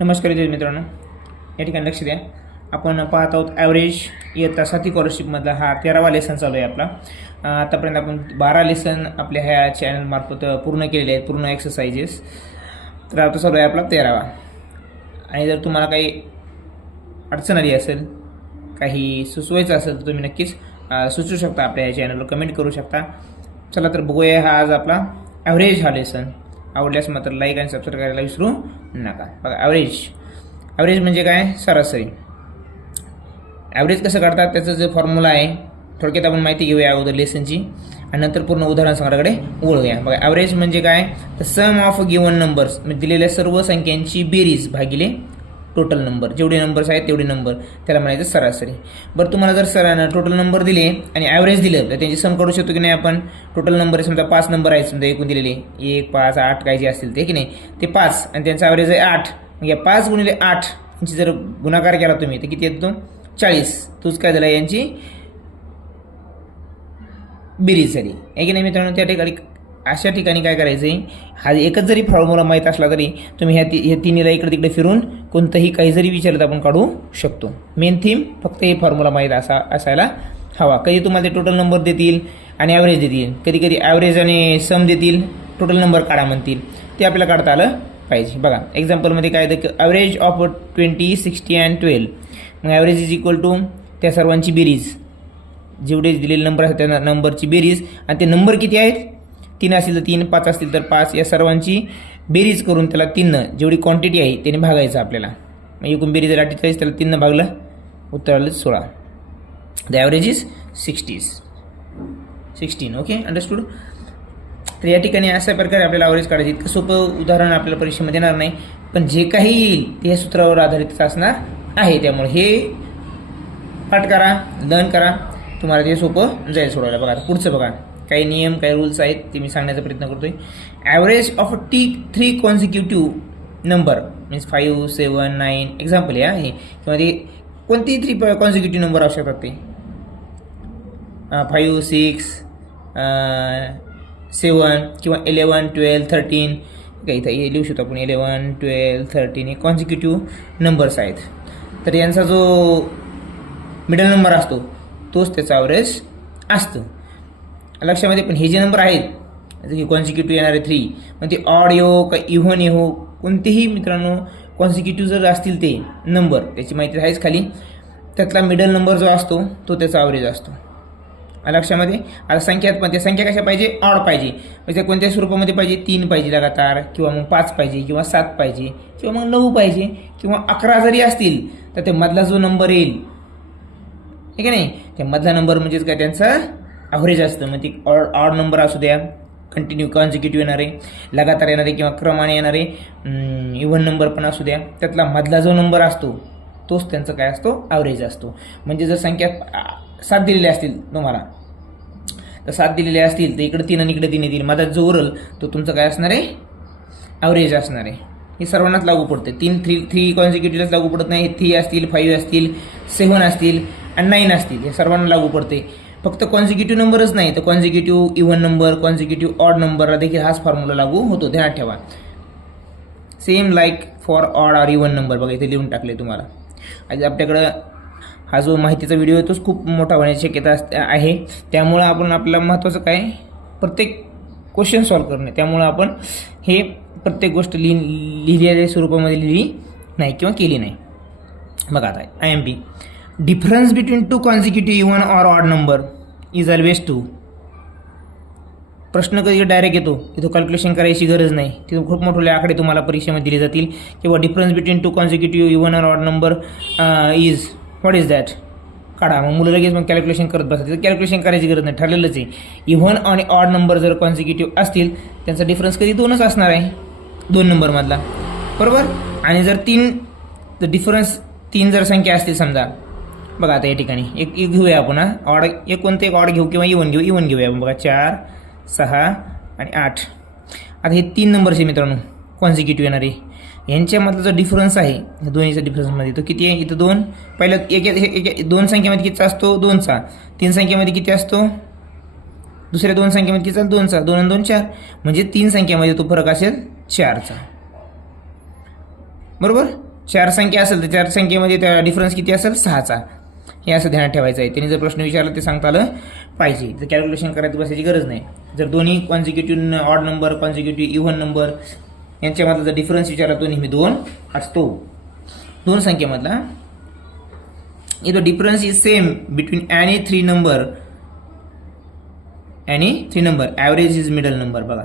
नमस्कार विद्यार्थी मित्रांनो, या ठिकाणी लक्ष द्या. आपण पाहत आहोत ॲव्हरेज इयत्ता 7वी स्कॉलरशिपमधला हा 13वा लेसन चालू आहे आपला. आतापर्यंत आपण 12 लेसन आपल्या ह्या चॅनलमार्फत पूर्ण केलेले आहेत, पूर्ण एक्सरसाइजेस. तर आता चालू आहे आपला 13वा. आणि जर तुम्हाला काही अडचण आली असेल, काही सुचवायचं असेल तर तुम्ही नक्कीच सुचवू शकता, आपल्या ह्या चॅनलवर कमेंट करू शकता. चला तर बघूया हा आज आपला ॲव्हरेज हा लेसन. आवडल्यास मात्र लाईक आणि सबस्क्राईब करायला विसरू नका. बघा, ॲव्हरेज म्हणजे काय? सरासरी. ॲव्हरेज कसं काढतात त्याचं जे फॉर्म्युला आहे थोडक्यात आपण माहिती घेऊया अगोदर लेसनची, आणि नंतर पूर्ण उदाहरण संग्रहाकडे वळूया. बघा, ॲव्हरेज म्हणजे काय? तर सम ऑफ गिवन नंबर्स, म्हणजे दिलेल्या सर्व संख्यांची बेरीज भागिले टोटल नंबर. जेवढे नंबर्स आहेत तेवढे नंबर, त्याला म्हणायचं सरासरी. बरं, तुम्हाला जर टोटल नंबर दिले आणि ॲव्हरेज दिलं तर त्यांची सम काढू शकतो की नाही आपण? टोटल नंबर समजा 5 नंबर आहेत, समजा एकूण दिलेले 1, 5, 8 काय जे असतील ते, की नाही, ते 5 आणि त्यांचा ॲव्हरेज आहे 8. मग या 5 गुणिले 8 यांची जर गुणाकार केला तुम्ही तर किती येतो? 40. तोच काय झाला? यांची बेरीज झाली आहे की नाही मित्रांनो? त्या ठिकाणी अशा ठिकाणी काय करायचं आहे, हा एकच जरी फॉर्म्युला माहीत असला तरी तुम्ही ह्या तिन्हीला इकडे तिकडे फिरून कोणतंही काही जरी विचारलं तर आपण काढू शकतो. मेन थीम फक्त हे फॉर्म्युला माहीत असायला हवा. कधी तुम्हाला ते टोटल नंबर देतील आणि ॲव्हरेज देतील, कधी कधी ॲव्हरेज आणि सम देतील, टोटल नंबर काढा म्हणतील, ते आपल्याला काढता आलं पाहिजे. बघा, एक्झाम्पलमध्ये काय येतं? Average of 20, 60 and 12. मग ॲव्हरेज इज इक्वल टू त्या सर्वांची बेरीज, जेवढे दिलेले नंबर आहेत त्या नंबरची बेरीज, आणि ते नंबर किती आहेत? 3 असतील तर 3, 5 असतील तर 5, या सर्वांची बेरीज करून त्याला 3 जेवढी क्वांटिटी आहे त्याने भागायचं आपल्याला. मग एकूण बेरीज 48, त्याला 3 भागलं, उत्तर आलं 16. The average is 16. Okay, understood. तर या ठिकाणी अशा प्रकारे आपल्याला ॲव्हरेज काढायची. इतकं सोपं उदाहरण आपल्याला परीक्षेमध्ये येणार नाही, पण जे काही येईल ते सूत्रावर आधारित असणार आहे. त्यामुळे हे पाठ करा, लर्न करा, तुम्हाला ते सोपं जाईल सोडवायला. बघा, पुढचं बघा, काही नियम, काही रूल्स आहेत ते मी सांगण्याचा प्रयत्न करतोय. Average of 3 consecutive number means 5, 7, 9 example या हे, किंवा ते कोणतेही 3 कॉन्सिक्युटिव्ह नंबर असू शकतात. ते 5, 6, 7 किंवा 11, 12, 13 काही इथं हे लिहू शकतो आपण. 11, 12, 13 हे कॉन्सिक्युटिव्ह नंबर्स आहेत. तर यांचा जो मिडल नंबर असतो तोच त्याचा ॲव्हरेज असतं लक्षामध्ये. पण हे जे नंबर आहेत जसं की कॉन्सिक्युटिव्ह येणारे 3, मग ते ऑड येऊ का इव्हन येऊ, कोणतेही मित्रांनो कॉन्सिक्युटिव्ह जर असतील ते नंबर, त्याची माहिती आहेच खाली, त्यातला मिडल नंबर जो असतो तो त्याचा ॲव्हरेज असतो लक्षामध्ये. आता संख्यात पण त्या संख्या कशा पाहिजे? ऑड पाहिजे. म्हणजे कोणत्या स्वरूपामध्ये पाहिजे? 3 पाहिजे लगातार, किंवा मग 5 पाहिजे, किंवा 7 पाहिजे, किंवा मग 9 पाहिजे, किंवा 11 जरी असतील तर ते मधला जो नंबर येईल, ठीक आहे नाही, त्या मधला नंबर म्हणजेच काय? त्यांचा ॲव्हरेज असतं. मग ती ऑड नंबर असू द्या, कंटिन्यू कॉन्सिक्युटिव्ह येणारे, लगातार येणारे, किंवा क्रमाने येणारे, इव्हन नंबर पण असू द्या, त्यातला मधला जो नंबर असतो तोच त्यांचा काय असतो? ॲव्हरेज असतो. म्हणजे जर संख्या 7 दिलेल्या असतील तुम्हाला, तर 7 दिलेल्या असतील तर इकडे 3 आणि इकडे 3 येतील, मधात जो उरल तो तुमचं काय असणार आहे? ॲव्हरेज असणार आहे. हे सर्वांनाच लागू पडते. 3 कॉन्सिक्युटिव्हलाच लागू पडत नाही. 3 असतील, 5 असतील, 7 असतील आणि 9 असतील, हे सर्वांना लागू पडते. फक्त कॉन्सिक्युटिव्ह नंबरच नाही तर consecutive even number, consecutive odd नंबरला देखील हाच फॉर्म्युला लागू होतो, ध्यानात ठेवा. Same like for odd or even number. बघा, इथे लिहून टाकले तुम्हाला. आज आपल्याकडं हा जो माहितीचा व्हिडिओ आहे तोच खूप मोठा होण्याची शक्यता आहे. त्यामुळं आपण आपल्याला महत्त्वाचं काय? प्रत्येक क्वेश्चन सॉल्व्ह करणे. त्यामुळं आपण हे प्रत्येक गोष्ट लिहिलेल्या स्वरूपामध्ये लिहिली नाही किंवा केली नाही. बघा, आता IMP, difference between 2 consecutive even or odd number is always 2. प्रश्न कधी डायरेक्ट येतो, इथं कॅल्क्युलेशन करायची गरज नाही. तिथून खूप मोठे आकडे तुम्हाला परीक्षेमध्ये दिले जातील, किंवा difference between 2 consecutive even or odd number is what is that? काढा. मग मुलं लगेच मग कॅल्क्युलेशन करत बसतात. तिथं कॅल्क्युलेशन करायची गरज नाही, ठरलेलंच आहे. इव्हन आणि ऑड नंबर जर कॉन्सिक्युटिव्ह असतील त्यांचा डिफरन्स कधी 2च असणार आहे, 2 नंबरमधला, बरोबर. आणि जर डिफरन्स 3 जर संख्या असतील समजा, बघा आता या ठिकाणी एक घेऊया आपण. ऑड एक कोणतं एक ऑड घेऊ किंवा इव्हन घेऊया आपण. बघा, 4, 6 आणि 8. आता हे 3 नंबरचे मित्रांनो कॉन्सिक्युटिव्ह येणारे, यांच्यामधला जो डिफरन्स आहे दोन्हीच्या डिफरन्समध्ये तो किती आहे? इथं 2. पहिलं एक 2 संख्येमध्ये कितीचा असतो? 2चा. 3 संख्येमध्ये किती असतो? दुसऱ्या 2 संख्येमध्ये कितीचा? 2चा. 2 आणि 2 4. म्हणजे 3 संख्येमध्ये तो फरक असेल 4चा, बरोबर. 4 संख्या असेल तर 4 संख्येमध्ये त्या डिफरन्स किती असेल 6चा, हे असं ध्यानात ठेवायचं आहे. त्यांनी जर प्रश्न विचारला ते सांगता आलं पाहिजे. तर कॅल्क्युलेशन करायची बसायची गरज नाही. जर दोन्ही consecutive odd number consecutive even number यांच्यामधला जर डिफरन्स विचारला तो नेहमी 2 असतो. 2 संख्येमधला if the difference is same between any three number average is middle number. बघा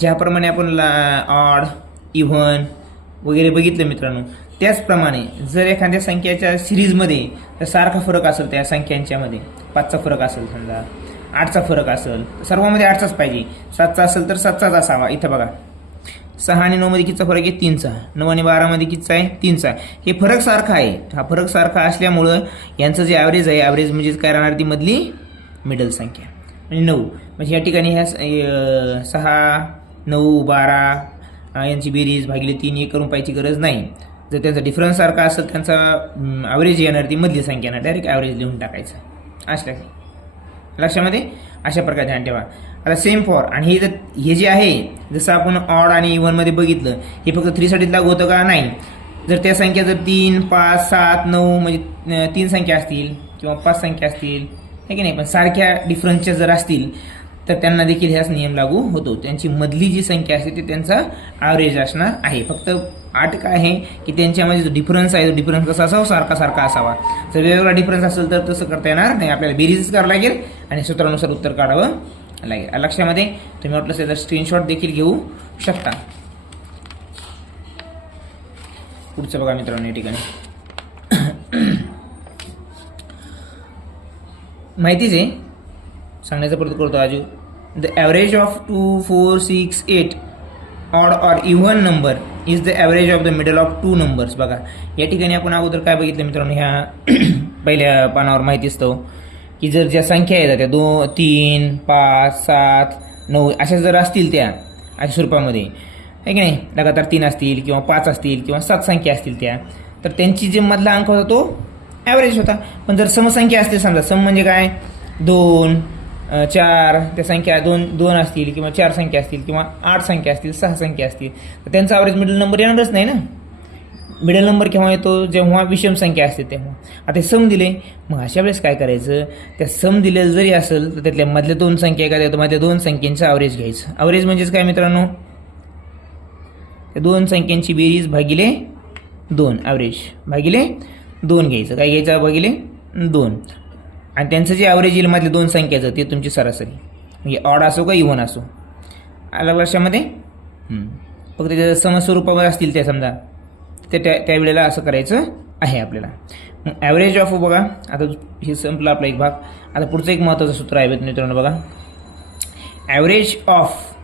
ज्याप्रमाणे आपण ऑड इव्हन वगैरे बघितलं मित्रांनो, त्याचप्रमाणे जर एखाद्या संख्येच्या सिरीजमध्ये सारखा फरक असेल, त्या संख्यांच्यामध्ये 5चा फरक असेल, समजा 8चा फरक असेल, सर्वांमध्ये 8चाच पाहिजे. 7चा असेल तर 7चाच असावा. इथं बघा 6 आणि 9 मध्ये कितीचा फरक आहे 3चा, 9 आणि 12 मध्ये कितीचा आहे 3चा. हे फरक सारखा आहे. हा फरक सारखा असल्यामुळं यांचं जे ॲव्हरेज आहे, ॲव्हरेज म्हणजेच काय राहणार ती मधली मिडल संख्या म्हणजे 9. म्हणजे या ठिकाणी ह्या 6, 9, 12 यांची बेरीज भागिले 3 हे करून पाहायची गरज नाही. जर त्यांचा डिफरन्स सारखा असेल, त्यांचा ॲव्हरेज येणार ती मधली संख्या ना, डायरेक्ट ॲव्हरेज लिहून टाकायचं. असल्या लक्षामध्ये अशा प्रकारे ध्यान ठेवा. आता सेम फॉर आणि हे जे आहे जसं आपण ऑड आणि इव्हनमध्ये बघितलं, हे फक्त 3 साठीच लागू होतं का नाही. जर त्या संख्या जर 3, 5, 7, 9 म्हणजे 3 संख्या असतील किंवा 5 संख्या असतील आहे की नाही, पण सारख्या डिफरन्सच्या जर असतील तर त्यांना देखील हाच नियम लागू होतो. त्यांची मधली जी संख्या असते ते त्यांचा ॲव्हरेज असणार आहे. फक्त आठ काय आहे की त्यांच्यामध्ये जो डिफरन्स आहे तो डिफरन्स कसा असावा, सारखा सारखा असावा. जर वेगवेगळा डिफरन्स असेल तर तसं करता येणार नाही. आपल्याला बेरीजच करावं लागेल आणि सूत्रानुसार उत्तर काढावं लागेल. लक्षामध्ये तुम्ही वाटलं असेल तर स्क्रीनशॉट देखील घेऊ शकता. पुढचं बघा मित्रांनो, या ठिकाणी माहितीच आहे, सांगण्याचा प्रयत्न करतो आजू. The average of 2, 4, 6, 8 odd or even number is the average of the middle of 2 numbers. बघा या ठिकाणी आपण अगोदर काय बघितलं मित्रांनो, ह्या पहिल्या पानावर माहिती असतं की जर ज्या संख्या येतात त्या 2, 3, 5, 7, 9 अशा जर असतील, त्या अशा स्वरूपामध्ये आहे की नाही, लगातार 3 असतील किंवा 5 असतील किंवा 7 संख्या असतील त्या, तर त्यांची जे मधला अंक होता तो ॲव्हरेज होता. पण जर समसंख्या असतील, समजा सम म्हणजे काय 2, 4 त्या संख्या 2 असतील किंवा 4 संख्या असतील किंवा 8 संख्या असतील, 6 संख्या असतील, तर त्यांचा ॲव्हरेज मिडल नंबर येणारच नाही ना. मिडल नंबर केव्हा येतो, जेव्हा विषम संख्या असते तेव्हा. आता सम दिले, मग अशा वेळेस काय करायचं, त्या सम दिलेलं जरी असेल तर त्यातल्या मधल्या 2 संख्या काय देतो, मधल्या 2 संख्यांचं ॲव्हरेज घ्यायचं. ॲव्हरेज म्हणजेच काय मित्रांनो, त्या 2 संख्यांची बेरीज भागिले 2, ॲव्हरेज भागिले 2 घ्यायचं. काय घ्यायचं, भागिले 2. आणि त्यांचं जे ॲव्हरेज येईल मधल्या 2 संख्याचं ते तुमची सरासरी, म्हणजे ऑड असो का इव्हन असो. आलं लक्षामध्ये. फक्त त्याच्या समस्वरूपावर असतील त्या, समजा ते त्यावेळेला असं करायचं आहे आपल्याला. मग ॲव्हरेज ऑफ बघा, आता हे संपलं आपला एक भाग. आता पुढचं एक महत्त्वाचं सूत्र आहे मित्रांनो बघा, ॲव्हरेज ऑफ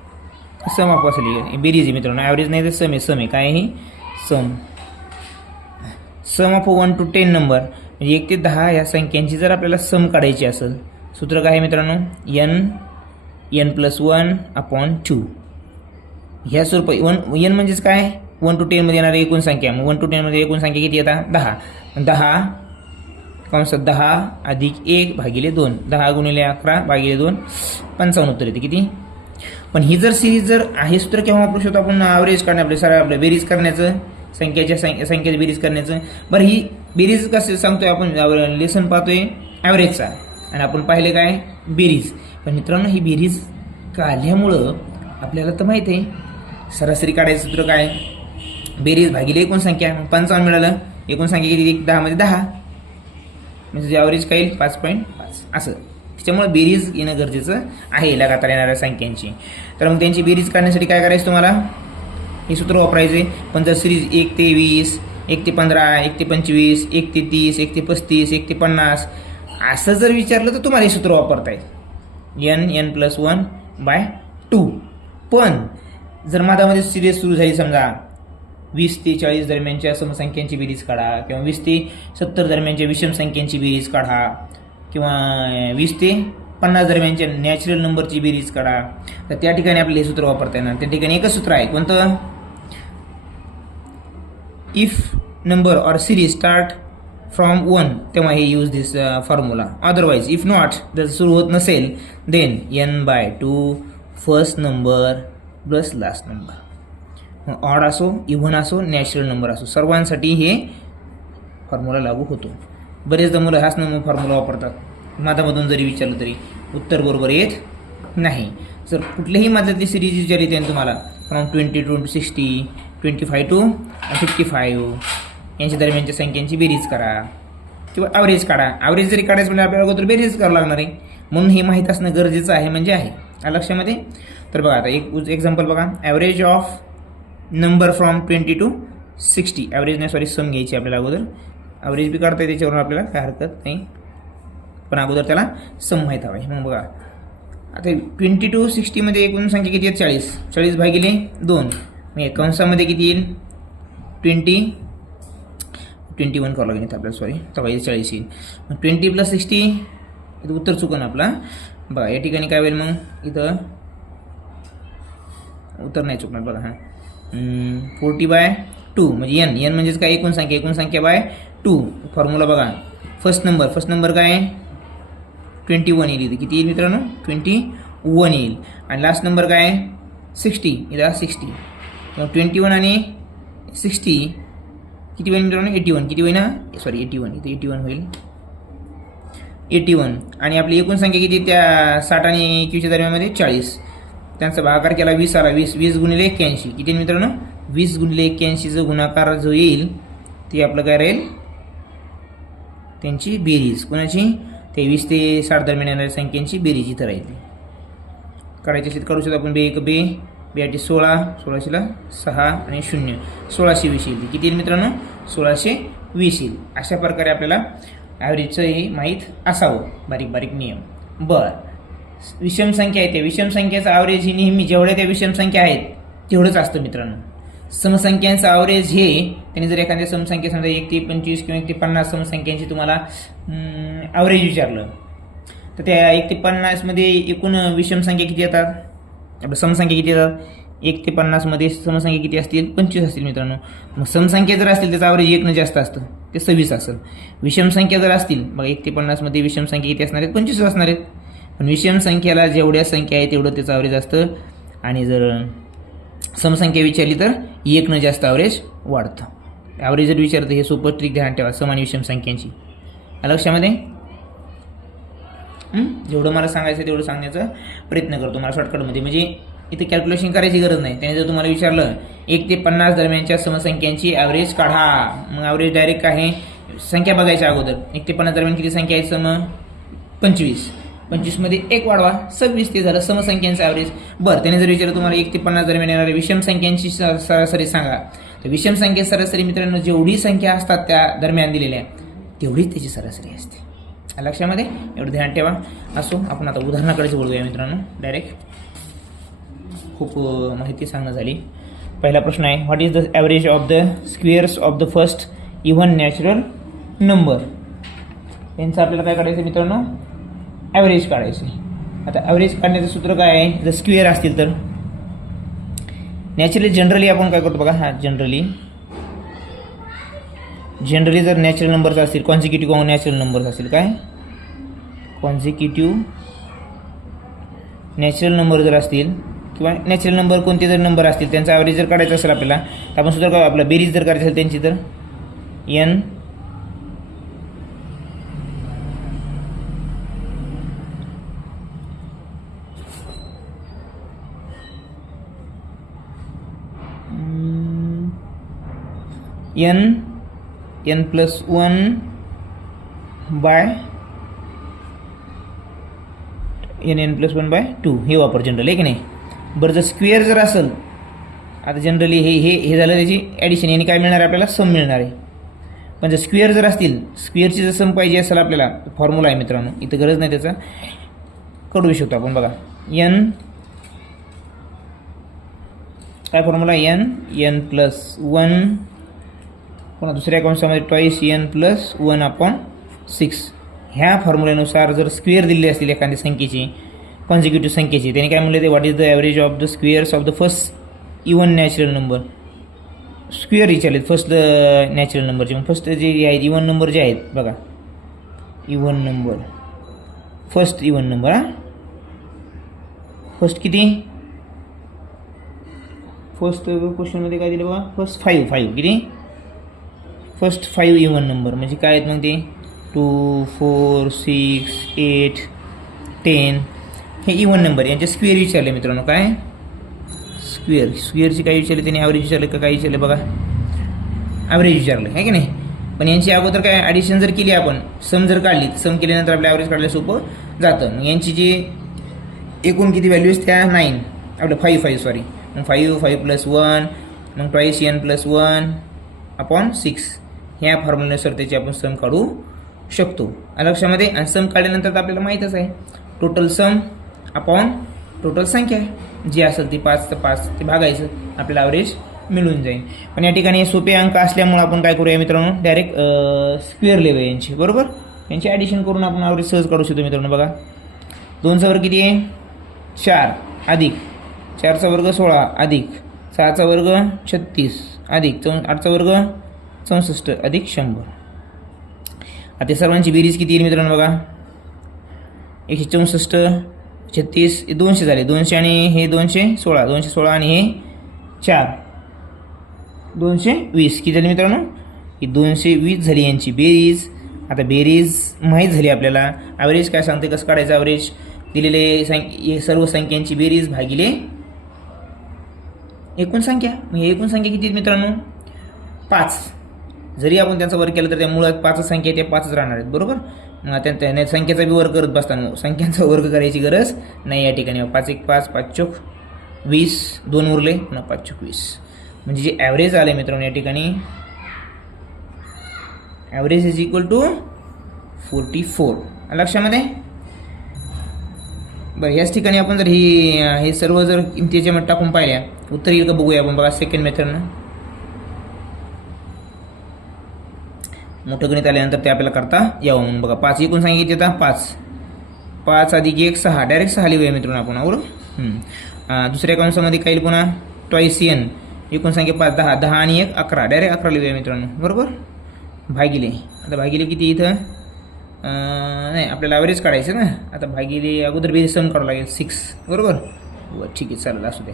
सम ऑफ असेल, बेरीज आहे मित्रांनो, ॲव्हरेज नाही तर सम आहे. सम आहे काय, ही सम ऑफ 1 to 10 नंबर म्हणजे 1 ते 10 या संख्यांची जर आपल्याला सम काढायची असेल, सूत्र काय आहे मित्रांनो, n+1/2. ह्या स्वरूप n म्हणजेच काय, 1 to 10 मध्ये येणारी एकूण संख्या. मग 1 to 10 मध्ये एकूण संख्या किती येतात, 10. 10 अधिक 1 भागिले 2, 10 गुणिले 11 भागिले 2, 55 उत्तर येते. किती. पण ही जर सिरीज जर आहे, सूत्र केव्हा वापरू शकतो आपण, ॲव्हरेज काढण्या आपल्या सर आपल्या बेरीज करण्याचं, संख्येची बेरीज करण्याचं. बरं ही बेरीज कसं सांगतोय आपण, लेसन पाहतोय ॲव्हरेजचा आणि आपण पाहिले काय बेरीज. पण मित्रांनो ही बेरीज काढल्यामुळं आपल्याला तर माहिती आहे सरासरी काढायचं सूत्र काय, बेरीज भागिले एकूण संख्या. 55 मिळालं, एकूण संख्या किती, 10 मध्ये 10 म्हणजे ॲव्हरेज काय येईल 5.5 असं. त्याच्यामुळे बेरीज येणं गरजेचं आहे लगातार येणाऱ्या संख्यांची. तर मग त्यांची बेरीज काढण्यासाठी काय करायचं, तुम्हाला हे सूत्र वापरायचे. पण जर सिरीज 1 ते 20, 1 ते 15, 1 ते 25, 1 ते 30, 1 ते 35, 1 ते 50 असं जर विचारलं तर तुम्हाला हे सूत्र वापरता येईल, n+1/2. पण जर मधामध्ये सिरीज सुरू झाली, समजा 20 ते 40 दरम्यानच्या समसंख्यांची बेरीज काढा किंवा 20 ते 70 दरम्यानच्या विषम संख्यांची बेरीज काढा किंवा 20 ते 50 दरम्यानच्या नॅचरल नंबरची बेरीज काढा, तर त्या ठिकाणी आपल्याला हे सूत्र वापरता येणार. त्या ठिकाणी एकच सूत्र आहे, कोणतं, if number or series start from 1 तेव्हा हे use this formula. Otherwise if not, जर सुरू होत नसेल then n/2 first number plus last number. Odd असो, इव्हन असो, नॅचरल नंबर असो, सर्वांसाठी हे फॉर्म्युला लागू होतो. बरेचदा मुलं हाच नंबर फॉर्म्युला वापरतात, मधामधून जरी विचारलं तरी उत्तर बरोबर येत नाही. जर कुठल्याही मधातली सिरीज विचारली त्याने तुम्हाला फ्रॉम 20 to 60, 25 to 55 यांच्या दरम्यानच्या संख्यांची बेरीज करा किंवा ॲव्हरेज काढा. ॲव्हरेज जरी काढायचं म्हणजे आपल्याला अगोदर बेरीज करावं लागणार आहे, म्हणून हे माहीत असणं गरजेचं आहे म्हणजे आहे. लक्षामध्ये. तर बघा आता एक एक्झाम्पल बघा. Average of number from 20 to 60. Average नाही, सॉरी, सम घ्यायची आपल्याला अगोदर. ॲव्हरेज बी काढता येते त्याच्यावरून आपल्याला काय हरकत नाही, पण अगोदर त्याला सम माहीत हवा आहे. मग बघा आता 20 to 60 मध्ये एकूण संख्या किती आहेत? 40. 40 भागिले 2. मग कंसामध्ये किती येईल? 21 करावं लागेल आपल्याला, सॉरी, तेव्हा 40 येईल. मग 20 + 60 इथं उत्तर चुकन आपला. बघा या ठिकाणी काय होईल मग? इथं उत्तर नाही चुकणार बघा. हां 40/2 म्हणजे n म्हणजेच काय? एकूण संख्या बाय 2. फॉर्म्युला बघा. फर्स्ट नंबर काय आहे? 21 येईल. इथे किती येईल मित्रांनो? 21 येईल. आणि लास्ट नंबर काय आहे? 60. इथं 60. मग 21 आणि 60 किती होईल मित्रांनो? 81. किती होईल ना? सॉरी 81. इथे 81 होईल. 81. आणि आपली एकूण संख्या किती? त्या 60 आणि 21च्या दरम्यानमध्ये 40. त्यांचा भागाकार केला 20 आला. 20 गुणिले 81 किती मित्रांनो? 20 गुणिले 81 जो गुणाकार जो येईल ते आपलं काय राहील? त्यांची बेरीज. कोणाची? 23 ते 60 दरम्यान येणाऱ्या संख्यांची बेरीज इथं राहील. काढायची असेल काढू शकतो आपण. बेआटी 16, 16ला 6 आणि 0, 1620 येईल. किती येईल मित्रांनो? 1620 येईल. अशा प्रकारे आपल्याला ॲव्हरेजचं हे माहीत असावं. बारीक नियम. बरं, विषम संख्या आहे, त्या विषम संख्येचा ॲव्हरेज ही नेहमी जेवढ्या त्या विषम संख्या आहेत तेवढंच असतं मित्रांनो. समसंख्यांचं ॲव्हरेज हे त्यांनी जर एखाद्या समसंख्या समजा 1 ते 25 किंवा 1 ते 50 समसंख्यांची तुम्हाला ॲव्हरेज विचारलं तर त्या 1 ते 50 मध्ये एकूण विषम संख्या किती येतात? आपल्या समसंख्या किती येतात? 1 ते 50 मध्ये समसंख्या किती असतील? 25 असतील मित्रांनो. मग समसंख्या जर असतील त्याचं ॲव्हरेज 1 जास्त असतं, ते 26 असेल. विषम संख्या जर असतील बघा 1 ते 50 मध्ये विषम संख्या किती असणार आहेत? 25 असणार आहेत. पण विषम संख्येला जेवढ्या संख्या आहे तेवढं त्याचं ॲव्हरेज असतं. आणि जर समसंख्या विचारली तर 1 जास्त ॲव्हरेज वाढतं. ॲव्हरेज जर विचारतं हे सोपं ट्रिक ध्यान ठेवा सम आणि विषम संख्यांची. लक्षामध्ये. जेवढं मला सांगायचं तेवढं सांगण्याचा प्रयत्न करतो मला शॉर्टकटमध्ये. म्हणजे इथे कॅल्क्युलेशन करायची गरज नाही. त्याने जर तुम्हाला विचारलं 1 ते 50 दरम्यानच्या समसंख्यांची ॲव्हरेज काढा, मग ॲव्हरेज डायरेक्ट काय आहे? संख्या बघायच्या अगोदर 1 ते 50 दरम्यान किती संख्या आहेत? 25. 25 मध्ये 1 वाढवा, 26 ते झालं समसंख्यांचं ॲव्हरेज. बरं, त्याने जर विचारलं तुम्हाला 1 ते 50 दरम्यान येणाऱ्या विषम संख्यांची सरासरी सांगा, तर विषम संख्येत सरासरी मित्रांनो जेवढी संख्या असतात त्या दरम्यान दिलेल्या तेवढीच त्याची सरासरी असते. लक्षामध्ये एवढं ध्यान ठेवा. असो, आपण आता उदाहरणाकडे बोलूया मित्रांनो. डायरेक्ट खूप माहिती सांगणं झाली. पहिला प्रश्न आहे, what is the average of the squares of the first even natural number? यांचं आपल्याला काय काढायचं मित्रांनो? ॲव्हरेज काढायचं. आता ॲव्हरेज काढण्याचं सूत्र काय आहे? जर स्क्वेअर असतील तर जनरली आपण काय करतो बघा. हा जनरली जर नॅचरल नंबर्स असतील, कॉन्झिक्युटिव्ह नॅचरल नंबर्स असतील, काय कॉन्झिक्युटिव्ह नॅचरल नंबर जर असतील किंवा नॅचरल नंबर कोणते जर नंबर असतील त्यांचा ॲव्हरेज जर काढायचा असेल आपल्याला तर आपण सूत्र काय? आपला बेरीज जर करायची असेल त्यांची तर n n+1 बाय n+1/2 हे वापर जनरली, आहे की नाही? बरं, जर स्क्वेअर जर असेल, आता जनरली हे झालं त्याची ॲडिशन, याने काय मिळणार आहे आपल्याला? सम मिळणार आहे. पण जर स्क्वेअर जर असतील, स्क्वेअरची जर सम पाहिजे असेल आपल्याला, फॉर्म्युला आहे मित्रांनो, इथं गरज नाही त्याचा, करू शकतो आपण बघा. काय फॉर्म्युला? n+1 पुन्हा दुसऱ्या कंसामध्ये ट्वाईस n+1/6. ह्या फॉर्म्युल्यानुसार जर स्क्वेअर दिले असतील एखाद्या संख्येची, कॉन्झिक्युटिव्ह संख्येची, त्याने काय म्हणले ते? What is the average of the squares of the first even natural number? Square विचारलेत फर्स्ट नॅचरल नंबरचे. मग फर्स्ट जे आहेत इव्हन नंबर जे आहेत बघा, even number, first even number. First किती? फर्स्ट क्वेश्चनमध्ये काय दिलं बघा, फर्स्ट 5 किती, फर्स्ट 5 इवन नंबर म्हणजे काय आहेत मग ते 2 4 6 8 10 हे इवन नंबर यांचे स्क्वेअर विचारले मित्रांनो. काय स्क्वेअरची काय विचारले त्यांनी, ॲव्हरेज विचारले का काय विचारले बघा, ॲव्हरेज विचारलं आहे की नाही. पण यांची अगोदर काय ॲडिशन जर केली आपण, सम जर काढली, सम केल्यानंतर आपल्या ॲव्हरेज काढायला सोपं जातं. मग यांची जी एकूण किती व्हॅल्यूज त्या 9 आपलं 5 सॉरी, मग 5 प्लस 1 मग ट्वाईस n प्लस 1 अपॉन 6 ह्या फॉर्म्युल्यानुसार त्याची आपण सम काढू शकतो लक्षामध्ये. आणि सम काढल्यानंतर तर आपल्याला माहीतच आहे टोटल सम अपॉन टोटल संख्या जी असेल ती 5 ते भागायचं, आपल्याला ॲव्हरेज मिळून जाईल. पण या ठिकाणी सोपे अंक असल्यामुळे आपण काय करूया मित्रांनो, डायरेक्ट स्क्वेअर लेवल यांची बरोबर, यांची ॲडिशन करून आपण ॲव्हरेज सहज काढू शकतो मित्रांनो. बघा 2चा वर्ग किती आहे 4 अधिक 4चा वर्ग 16 अधिक 6चा वर्ग 36 अधिक 8चा वर्ग 64 अधिक 100. आता सर्वांची बेरीज किती येईल मित्रांनो बघा, 164 36 200 झाले, 200 आणि हे 216 आणि हे 4 220 किती झाली मित्रांनो, ही 220 झाली यांची बेरीज. आता बेरीज माहीत झाली आपल्याला, ॲव्हरेज काय सांगते, कसं काढायचं ॲव्हरेज, दिलेले सर्व संख्यांची बेरीज भागिले एकूण संख्या. मग एकूण संख्या किती मित्रांनो 5, जरी आपण त्यांचा वर्ग केला तर त्या मुळात 5 संख्या त्या 5च राहणार आहेत बरोबर. मग त्या संख्येचा बी वर्ग करत बसताना संख्यांचा वर्ग करायची गरज नाही या ठिकाणी. 5 1 5 5 चौक 20 2 उरले पुन्हा 5 चौक 20, म्हणजे जे ॲव्हरेज आले मित्रांनो या ठिकाणी ॲव्हरेज इज इक्वल टू 44 लक्षामध्ये. बरं ह्याच ठिकाणी आपण जर हे सर्व जर किमतीच्या टाकून पाहिल्या उत्तर येईल का बघूया आपण. बघा सेकंड मेथडनं मोठं गणित आल्यानंतर ते आपल्याला करता यावं म्हणून. बघा 5 एकूण संख्या किती येतात 5 अधिक 1 6 डायरेक्ट 6 लिहूया मित्रांनो आपण बरोबर. दुसऱ्या कंसामध्ये काय पुन्हा ट्वाईस n एकूण संख्या 5 10 आणि 1 11 डायरेक्ट 11 लिहूया मित्रांनो बरोबर. भागिले आता भागिले किती इथं नाही आपल्याला ॲव्हरेज काढायचं ना. आता भागिले अगोदर बेरीज सम काढावं लागेल 6 बरोबर. ठीक आहे चालेल असू दे.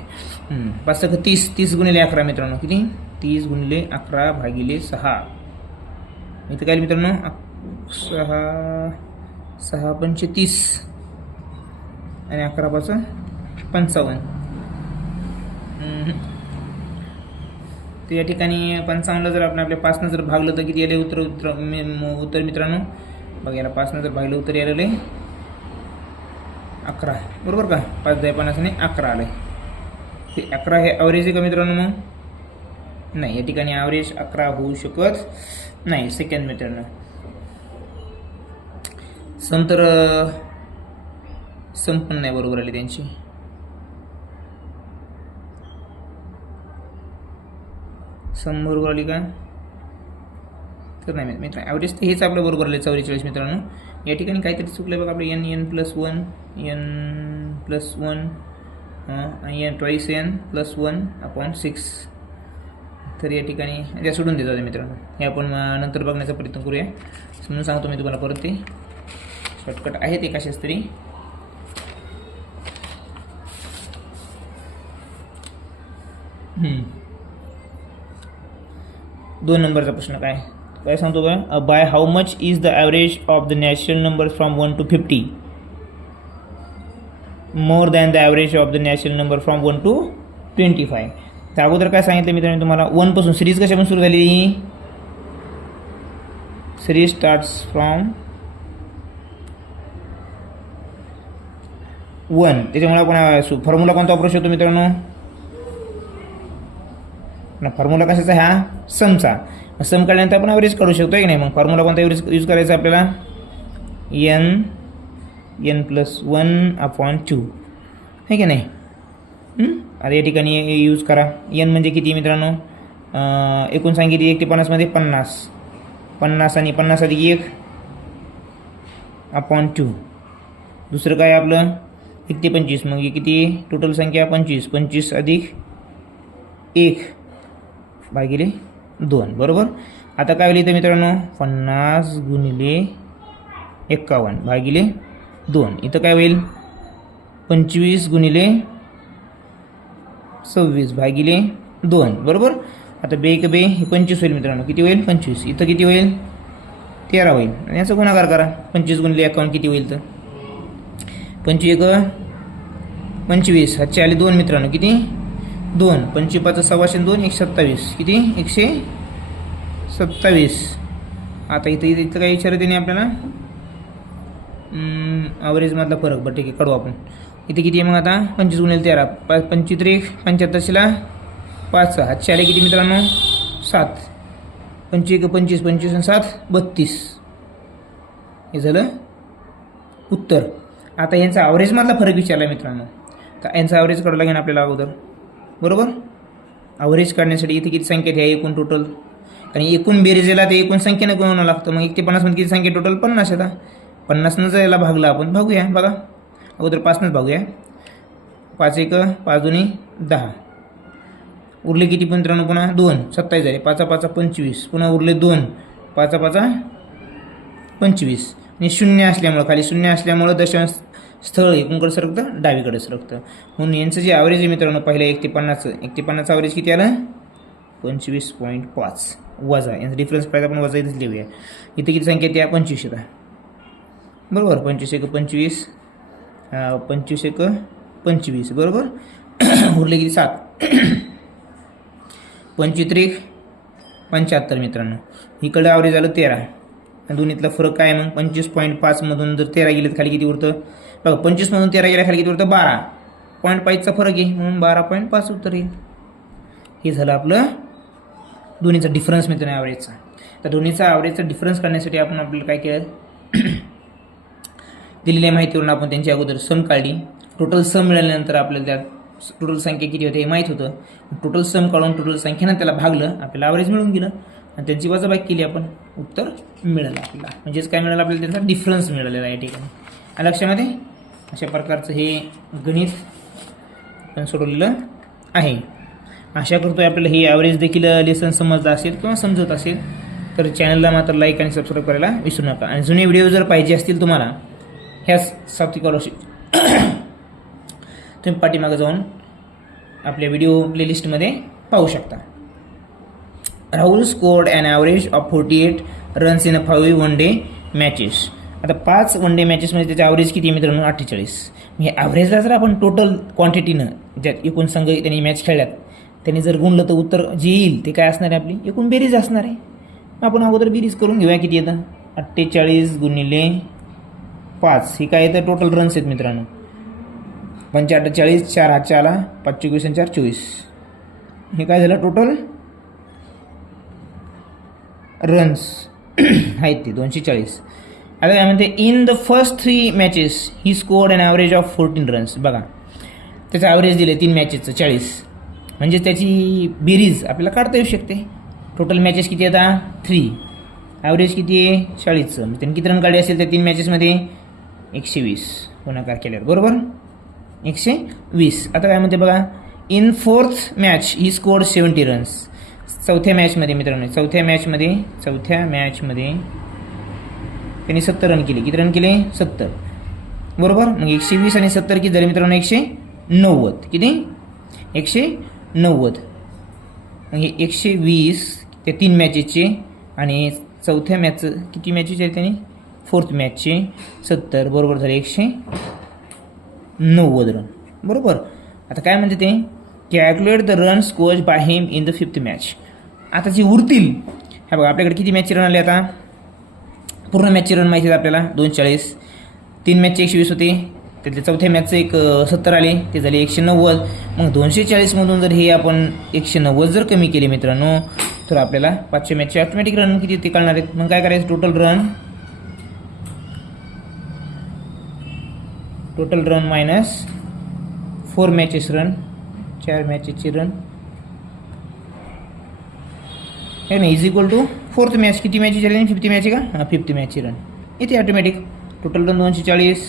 5 सक 30 गुणिले 11 मित्रांनो किती 30 गुणिले 11 भागिले 6 इथं काय मित्रांनो 6 पंचे 30 आणि 11 5 55. तर या ठिकाणी 55 जर आपण आपल्या 5 जर भागलं तर किती आले उत्तर मित्रांनो. बघा याला 5 जर भागलं उत्तर यायला 11 बरोबर का. 5 10 50 आणि 11 आले. ते 11 हे ॲव्हरेज आहे का मित्रांनो मग नाही, या ठिकाणी ॲव्हरेज 11 होऊ शकत नाही सेकंड मेथडनं. सम तर सम पण नाही बरोबर आली त्यांची. सम बरोबर आली का तर नाही मित्र ॲव्हरेज तर हेच आपलं बरोबर आले 44 मित्रांनो. या ठिकाणी काहीतरी चुकलं बघा आपलं n प्लस 1 आणि ट्वाईस n प्लस 1 अपॉन 6. तर या ठिकाणी त्या सोडून देतात मित्रांनो, हे आपण नंतर बघण्याचा प्रयत्न करूया. समजून सांगतो मी तुम्हाला परत, ते शॉर्टकट आहेत ते कशाच तरी. दोन नंबरचा प्रश्न काय सांगतो का, by how much is the average of the natural number from 1 to 50 more than the average of the natural number from 1 to 25. तर अगोदर काय सांगितलं मित्रांनो तुम्हाला 1 पासून सिरीज कशापासून सुरू झाली, सिरीज स्टार्ट्स फ्रॉम 1. त्याच्यामुळे आपण फॉर्म्युला कोणता वापरू शकतो मित्रांनो, फॉर्म्युला कशाचा हा समचा. सम काढल्यानंतर आपण ॲव्हरेज काढू शकतो की नाही. मग फॉर्म्युला कोणता यूज करायचा आपल्याला n प्लस 1 अपॉन 2 आहे की नाही. आता या ठिकाणी यूज करा. n म्हणजे किती मित्रांनो, एकूण संख्या किती 1 ते 50 मध्ये 50 आणि 50 अधिक 1 अपॉन 2. दुसरं काय आपलं 1 ते 25 मग किती टोटल संख्या 25 अधिक 1 भागिले 2 बरोबर. आता काय होईल इथं मित्रांनो 50 गुणिले 51 भागिले 2. इथं काय होईल 25 गुणिले 26 भागिले 2 बरोबर. आता बे एक बे हे 25 होईल मित्रांनो. किती होईल 25. इथं किती होईल 13 होईल. आणि याचा गुणाकार करा. 25 गुणिले 51 किती होईल तर 25 25 हातचे आले 2 मित्रांनो. किती 2. 25 सव्वाशे 2 127 किती 127. आता इथं काय विचारत नाही आपल्याला ॲव्हरेजमधला फरक. बरं ठीक आहे काढू आपण. इथे किती आहे मग आता 25 गुणिले 13 25 75ला 5 हातचे आले किती मित्रांनो 7. 25 25 25 आणि 7 32 हे झालं उत्तर. आता यांचा ॲव्हरेजमधला फरक विचारला मित्रांनो. तर यांचा ॲव्हरेज काढावं लागेल आपल्याला अगोदर बरोबर. ॲव्हरेज काढण्यासाठी इथे किती संख्या आहे एकूण टोटल. आणि एकूण बेरीजला ते एकूण संख्येनं गुणवणं लागतं. मग 1 ते 50 मध्ये किती संख्या टोटल 50 येतात. 50 जर याला भागला आपण भागूया बघा अगोदर 5 भागूया. 5 1 5 2 10 उरले किती पण मित्रांनो पुन्हा 2 27 झाले. 5 5 25 पुन्हा उरले 2 5 5 25 आणि शून्य असल्यामुळं खाली शून्य असल्यामुळं दशांश स्थळ एकूणकडे सरकतं डावीकडे सरकतं. म्हणून यांचं जे ॲव्हरेज आहे मित्रांनो पहिलं 1 ते 50 ॲव्हरेज किती आलं 25.5 वजा. यांचा डिफरन्स पाहिजे आपण वजा इथेच लिहूया. इथे किती संख्या त्या 25 येतात बरोबर. 25 1 25 25 1 25 बरोबर. उरले किती 7 25 3 75 मित्रांनो. इकडं ॲव्हरेज आलं 13. दोन्हीतला फरक काय मग 25.5 मधून जर 13 गेले तर खाली किती उरतं बघा. 25 मधून 13 गेल्या खाली किती उरतं 12.5चा फरक आहे म्हणून 12.5 उत्तर येईल. हे झालं आपलं दोन्हीचा डिफरन्स मित्रांनो ॲव्हरेजचा. तर दोन्हीचा ॲव्हरेजचा डिफरन्स काढण्यासाठी आपण आपल्याला काय केलं दिलेल्या माहितीवरून आपण त्यांची अगोदर सम काढली. टोटल सम मिळाल्यानंतर आपल्याला त्यात टोटल संख्या किती होते हे माहीत होतं. टोटल सम काढून टोटल संख्येनं त्याला भागलं आपल्याला ॲव्हरेज मिळून गेलं आणि त्यांची वजाबाकी केली आपण उत्तर मिळालं आपल्याला. म्हणजेच काय मिळालं आपल्याला त्यांचा डिफरन्स मिळालेला आहे. ठिकाणी लक्षामध्ये अशा प्रकारचं हे गणित आपण सोडवलेलं आहे. आशा करतोय आपल्याला हे ॲव्हरेज देखील लेसन समजलं असेल किंवा समजत असेल तर चॅनलला मात्र लाईक आणि सबस्क्राईब करायला विसरू नका. आणि जुने व्हिडिओ जर पाहिजे असतील तुम्हाला ह्याच साप्ताहिक स्कॉलरशिप तुम्ही पाठीमागं जाऊन आपल्या व्हिडिओ प्लेलिस्टमध्ये पाहू शकता. Rahul scored an average of 48 runs in 5 one day matches. आता 5 वन डे मॅचेसमध्ये त्याचे ॲव्हरेज किती मित्रांनो 48. म्हणजे ॲव्हरेजला जर आपण टोटल क्वांटिटीनं ज्यात एकूण संघ त्यांनी मॅच खेळल्यात त्यांनी जर गुणलं तर उत्तर जे येईल ते काय असणार आहे आपली एकूण बेरीज असणार आहे. आपण अगोदर बेरीज करून घेऊया किती येतं 48 गुणिले 5 हे काय येतं टोटल रन्स आहेत मित्रांनो 45 4 हातच्या आला 5 24 4 24 हे काय झालं टोटल रन्स आहेत ते 240. आता काय म्हणते in the first 3 matches he scored an average of 14 runs. बघा त्याचं ॲव्हरेज दिले 3 मॅचेसचं 40 म्हणजे त्याची बेरीज आपल्याला काढता येऊ शकते. टोटल मॅचेस किती येतात 3 ॲव्हरेज किती आहे 40चं. त्यांनी किती रन काढले असेल त्या 3 मॅचेसमध्ये 120 गुणाकार केल्यावर बरोबर 120. आता काय म्हणते बघा in 4th match he scored 70 runs. चौथ्या मॅचमध्ये मित्रांनो चौथ्या मॅचमध्ये त्यांनी 70 रन केले. किती रन केले 70 बरोबर. मग 120 आणि 70 किती झाले मित्रांनो 190. किती 190. म्हणजे 120 त्या 3 मॅचेसचे आणि चौथ्या मॅचचं किती मॅचेस आहेत त्यांनी 4th मॅचचे 70 बरोबर झाले 190 रन बरोबर. आता काय म्हणते ते calculate the run scored by him in the 5th match. आता जे उरतील ह्या बघा आपल्याकडे किती मॅचचे रन आले आता पूर्ण मॅचचे रन माहिती आहेत आपल्याला 240. 3 मॅचचे 120 होते त्यातले चौथ्या मॅचचं एक 70 आले ते झाले 190. मग 240 मधून जर हे आपण 190 जर कमी केले मित्रांनो तर आपल्याला 500 मॅचचे ऑटोमॅटिक रन किती ते कळणार आहेत. मग काय करायचं total run minus 4 matches run 4 मॅचेसचे रन आहे ना is equal to 4th match किती मॅचेस झाले 50 मॅच का 50 मॅचचे रन येते ऑटोमॅटिक. टोटल रन 240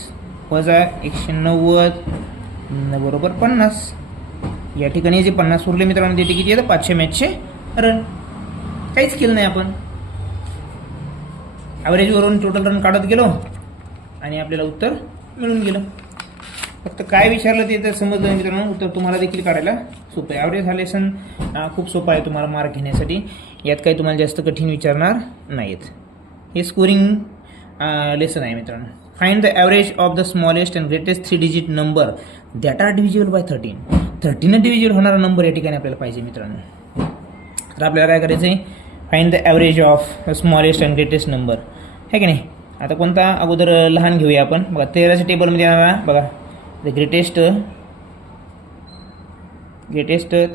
वजा 190 बरोबर 50. या ठिकाणी जे 50 उरले मित्रांनो देते किती येतं 500 मॅचचे रन. काहीच केलं नाही आपण ॲव्हरेजवरून टोटल रन काढत गेलो आणि आपल्याला उत्तर मिळून गेलं. फक्त काय विचारलं ते तर समजलं मित्रांनो, उत्तर तुम्हाला देखील काढायला सोपं आहे. ॲव्हरेज हा लेसन खूप सोपा आहे तुम्हाला मार्क घेण्यासाठी. यात काही तुम्हाला जास्त कठीण विचारणार नाहीत. हे स्कोरिंग लेसन आहे मित्रांनो. Find the average of the smallest and greatest 3 digit number that are divisible by 13. 13 divisible होणारा नंबर या ठिकाणी आपल्याला पाहिजे मित्रांनो. तर आपल्याला काय करायचं आहे, find the average of smallest and greatest number, आहे की नाही. आता कोणता अगोदर लहान घेऊया आपण. बघा 13च्या टेबलमध्ये येणारा बघा the greatest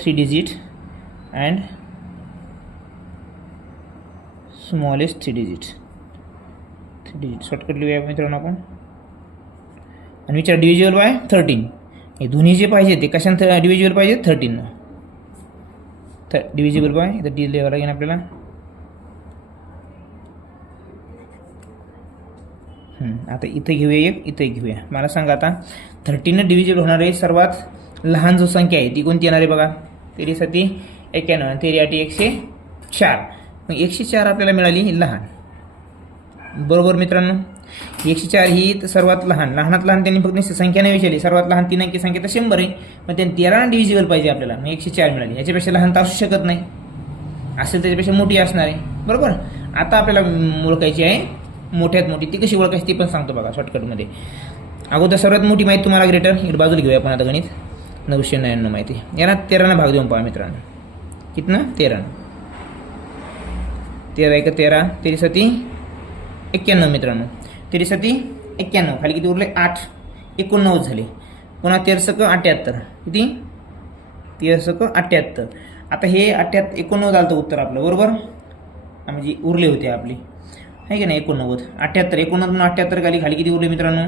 3 digit and smallest 3 digit shortcut लिहूया मित्रांनो आपण. आणि विचार डिव्हिजिबल बाय 13. हे दोन्ही जे पाहिजे ते कशाने डिव्हिजिबल पाहिजे, 13. डिव्हिजिबल बाय इथं डी लिहावं लागेल आपल्याला. आता इथे घेऊया एक, इथे घेऊया. मला सांगा आता 13 डिव्हिजिबल होणारे सर्वात लहान जो संख्या आहे ती कोणती येणार आहे बघा. 13 7 91, 13 8 104. मग 104 आपल्याला मिळाली लहान, बरोबर मित्रांनो. 104 ही सर्वात लहान, लहानात लहान त्यांनी फक्त संख्या नाही विचारली, सर्वात लहान 3 अंकी संख्या तर 100 आहे. मग त्यांनी 13 डिव्हिजिबल पाहिजे आपल्याला, मग 104 मिळाली. याच्यापेक्षा लहान तर असू शकत नाही, असेल त्याच्यापेक्षा मोठी असणार आहे, बरोबर. आता आपल्याला ओळखायची आहे मोठ्यात मोठी. ती कशी ओळखायची ती पण सांगतो बघा शॉर्टकटमध्ये. अगोदर सर्वात मोठी माहिती तुम्हाला ग्रेटर, इकडे बाजूला घेऊया आपण आता गणित. 999 माहिती, याला 13 भाग देऊन पहा मित्रांनो. कितना 13 1 13, 13 7 91 मित्रांनो. 13 7 91, खाली किती उरले 8, 89 झाले. पुन्हा 13 78, किती 13 78. आता हे 89 झालं उत्तर आपलं, बरोबर. म्हणजे उरले होते आपली, आहे की नाही 89. 78 89 78 खाली किती उरले मित्रांनो,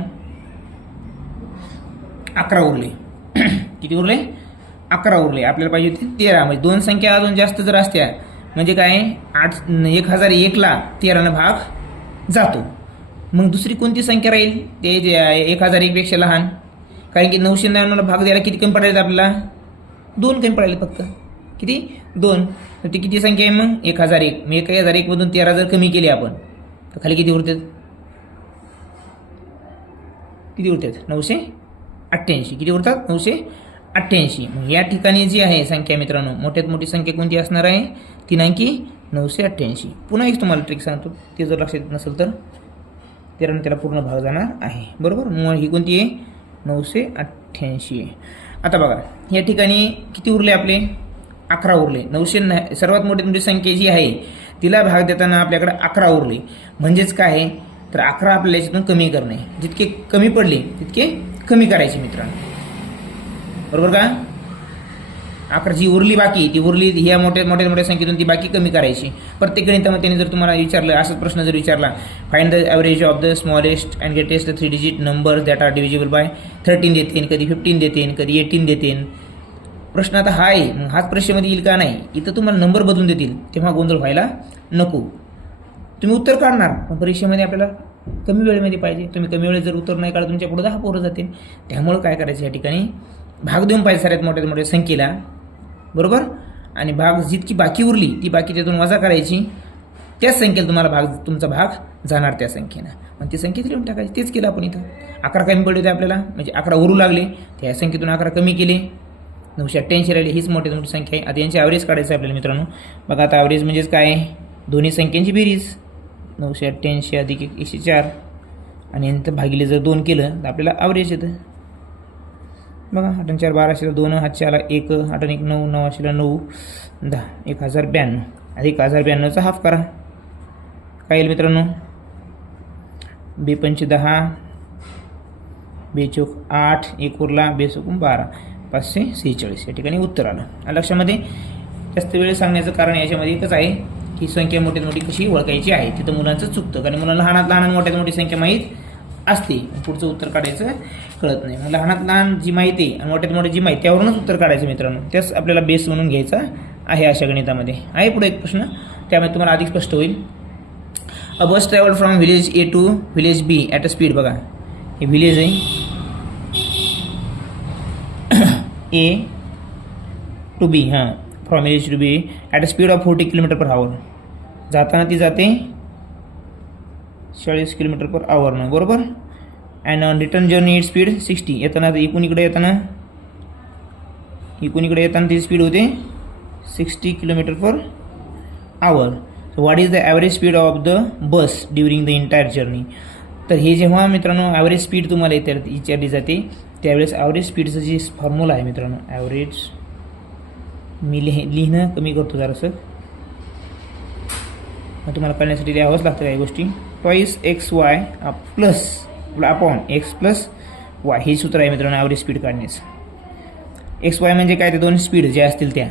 11 उरले. किती उरले, 11 उरले. आपल्याला पाहिजे होते 13. म्हणजे दोन संख्या अजून जास्त जर असत्या म्हणजे काय 1001ला 13 भाग जातो. मग दुसरी कोणती संख्या राहील, ते जे 1001 पेक्षा लहान. कारण की 999ला भाग द्यायला किती कमी पडायला आपल्याला, 2 कमी पडायले फक्त. किती 2. तर ती किती संख्या आहे मग 1001. मग 1001 मधून 13 जर कमी केली आपण तर खाली किती उरतात, किती उरतात 988. किती उरतात 988. मग या ठिकाणी जी आहे संख्या मित्रांनो, मोठ्यात मोठी संख्या कोणती असणार आहे, 3 अंकी 988. पुन्हा एक तुम्हाला ट्रिक सांगतो, ते जर लक्षात येत नसेल तर 13 त्याला पूर्ण भाग जाणार आहे, बरोबर. मग ही कोणती आहे 988 आहे. आता बघा या ठिकाणी किती उरले आपले, 11 उरले. 900 सर्वात मोठी संख्या जी आहे तिला भाग देताना आपल्याकडे 11 उरले. म्हणजेच काय आहे तर 11 आपल्याला याच्यातून कमी करणे, जितके कमी पडले तितके कमी करायचे मित्रांनो, बरोबर का. 11 जी उरली बाकी ती उरली ह्या मोठ्या संख्येतून ती बाकी कमी करायची. प्रत्येक गणितामध्ये त्यांनी जर तुम्हाला विचारलं असंच प्रश्न जर विचारला, find the average of the smallest and greatest 3 digit number that are divisible by 13 देतील, कधी 15 देतील, कधी 18 देतील. प्रश्न आता हा आहे, मग हाच प्रश्नामध्ये येईल का नाही, इथं तुम्हाला नंबर बदलून देतील तेव्हा गोंधळ व्हायला नको. तुम्ही उत्तर काढणार पण परीक्षेमध्ये आपल्याला कमी वेळेमध्ये पाहिजे. तुम्ही कमी वेळेत जर उत्तर नाही काढलं तुमच्या पुढे 10 पोरं जातील. त्यामुळं काय करायचं या ठिकाणी भाग देऊन पाहिजे सर्वात मोठ्या संख्येला, बरोबर. आणि भाग जितकी बाकी उरली ती बाकी त्यातून वजा करायची, त्याच संख्येला तुम्हाला तुमचा भाग जाणार त्या संख्येनं. मग ती संख्येत लिहून टाकायची. तेच केलं आपण इथं. 11 कमी पडले होते आपल्याला, म्हणजे 11 उरू लागले, त्या संख्येतून 11 कमी केले, 988 राहिले. हीच मोठी संख्या आहे. आता यांची ॲव्हरेज काढायचं आपल्याला मित्रांनो. बघा आता ॲव्हरेज म्हणजेच काय, दोन्ही संख्यांची बेरीज 988 अधिक 104 आणि नंतर भागिले जर 2 केलं तर आपल्याला ॲव्हरेज येतं. बघा 8 4 12 2, 7 आला 1, 8 1 9, 9 9 10, 1092 अधिक 1092चा हाफ करा. काय येईल मित्रांनो, 2 5 10, 2 चौक 8, 1 उरला, 2 चौक 12, 546. या ठिकाणी उत्तर आलं. लक्षामध्ये जास्त वेळ सांगण्याचं कारण याच्यामध्ये एकच आहे की संख्या मोठ्यात मोठी कशी ओळखायची आहे. तिथं मुलांचं चुकतं, कारण मुलांना लहानात लहान मोठ्यात मोठी संख्या माहीत असते, पुढचं उत्तर काढायचं कळत नाही. मग लहानात लहान जी माहिती आहे आणि मोठ्यात मोठी जी माहिती त्यावरूनच उत्तर काढायचं मित्रांनो. त्याच आपल्याला बेस म्हणून घ्यायचा आहे अशा गणितामध्ये. आहे पुढे एक प्रश्न, त्यामुळे तुम्हाला अधिक स्पष्ट होईल. A bus travel from village A to village B at a speed. बघा हे विलेज आहे A to B, हां from village to B at a speed of 40 km/h. जाताना ती जाते 40 km/h, बरोबर. And on return journey it speed 60. येताना इकडून इकडे येताना ती स्पीड होते 60 km/h. So what is the average speed of the bus during the entire journey. तर हे जेव्हा मित्रांनो ॲव्हरेज स्पीड तुम्हाला विचारली जाते त्यावेळेस ॲव्हरेज स्पीडचं जी फॉर्म्युला आहे मित्रांनो, ॲव्हरेज मी लिहिणं कमी करतो जरासं, मग तुम्हाला कळण्यासाठी लिहावंच लागतं काही गोष्टी. Twice XY plus upon X plus Y हे सूत्र आहे मित्रांनो ॲव्हरेज स्पीड काढण्याचं. XY म्हणजे काय, ते दोन स्पीड जे असतील त्या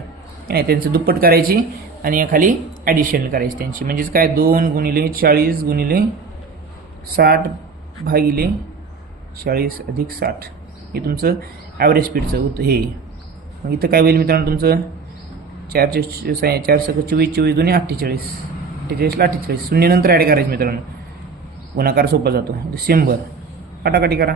नाही त्यांचं दुप्पट करायची आणि खाली ॲडिशनल करायची त्यांची, म्हणजेच काय 2 × 40 × 60 भागिले 40 अधिक 60 हे तुमचं ॲव्हरेज स्पीडचं हे. मग इथं काय होईल मित्रांनो तुमचं 4 × 24 24 2 48 48ला 48 शून्य नंतर ॲड करायचं मित्रांनो, गुणाकार सोपा जातो. 100 काटाकाटी करा,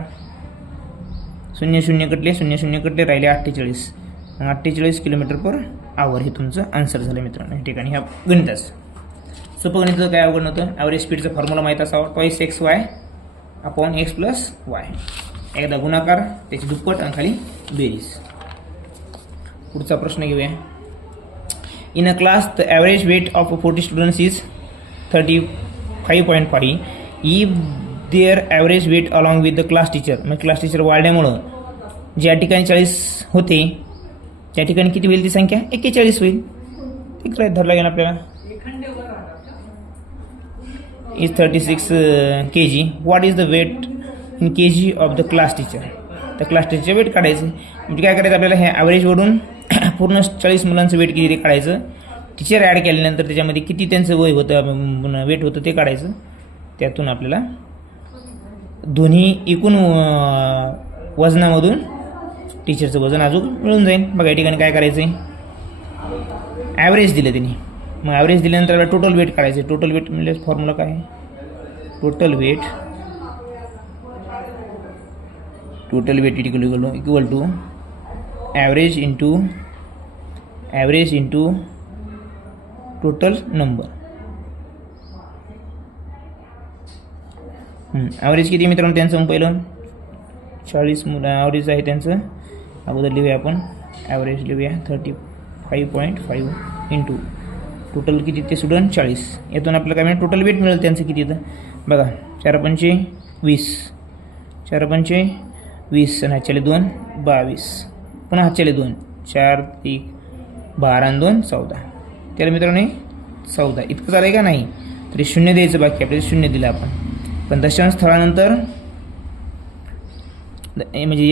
0 0 कटले 0 0 कटले राहिले 48. मग 48 km/h हे तुमचं आन्सर झालं मित्रांनो या ठिकाणी ह्या गणिताचं. सोपं गणिताचं काय अवघड नव्हतं. ॲव्हरेज स्पीडचा फॉर्म्युला माहीत असावा, twice XY upon X plus Y. एकदा गुणाकार त्याची दुप्पट आणि खाली बेरीज. पुढचा प्रश्न घेऊया. In a class the average weight of 40 students is 35.5. If their average weight along with the class teacher, मग क्लास टीचर वाढल्यामुळं ज्या ठिकाणी 40 होते त्या ठिकाणी किती होईल ती संख्या 41 होईल. ते काय धरला गेला आपल्याला. Is 36 kg. What is the weight in kg of the class teacher. तर क्लास टीचरचे वेट काढायचं म्हणजे काय करायचं आपल्याला, हे ॲव्हरेजवरून पूर्ण 40 मुलांचं वेट किती ते काढायचं. टीचर ॲड केल्यानंतर त्याच्यामध्ये किती त्यांचं वय होतं वेट होतं ते काढायचं. त्यातून आपल्याला दोन्ही एकूण वजनामधून टीचरचं वजन अजून मिळून जाईल. बघा या ठिकाणी काय करायचं आहे, ॲव्हरेज दिलं त्यांनी, मग ॲव्हरेज दिल्यानंतर आपल्याला टोटल वेट काढायचं. टोटल वेट म्हणजे फॉर्म्युला काय आहे, total weight equal to average into total number. Average किती मित्रांनो त्यांचं पहिलं 40 मुलं ॲव्हरेज आहे त्यांचं. अगोदर लिहूया आपण ॲव्हरेज लिहूया 35.5 इंटू टोटल किती ते स्टुडंट 40. यातून आपल्याला काय मिळेल टोटल वेट मिळेल त्यांचं किती तर बघा 4 पंचे 20 4 पंचे 20 आणि हातच्याले 2 22 पुन्हा हातच्याले 2 4 1 12 आणि 2 14. त्याला मित्रांनो 14 इतकं झालं आहे का नाही तरी शून्य द्यायचं बाकी आपल्याला शून्य दिलं आपण. पण दशांश स्थळानंतर म्हणजे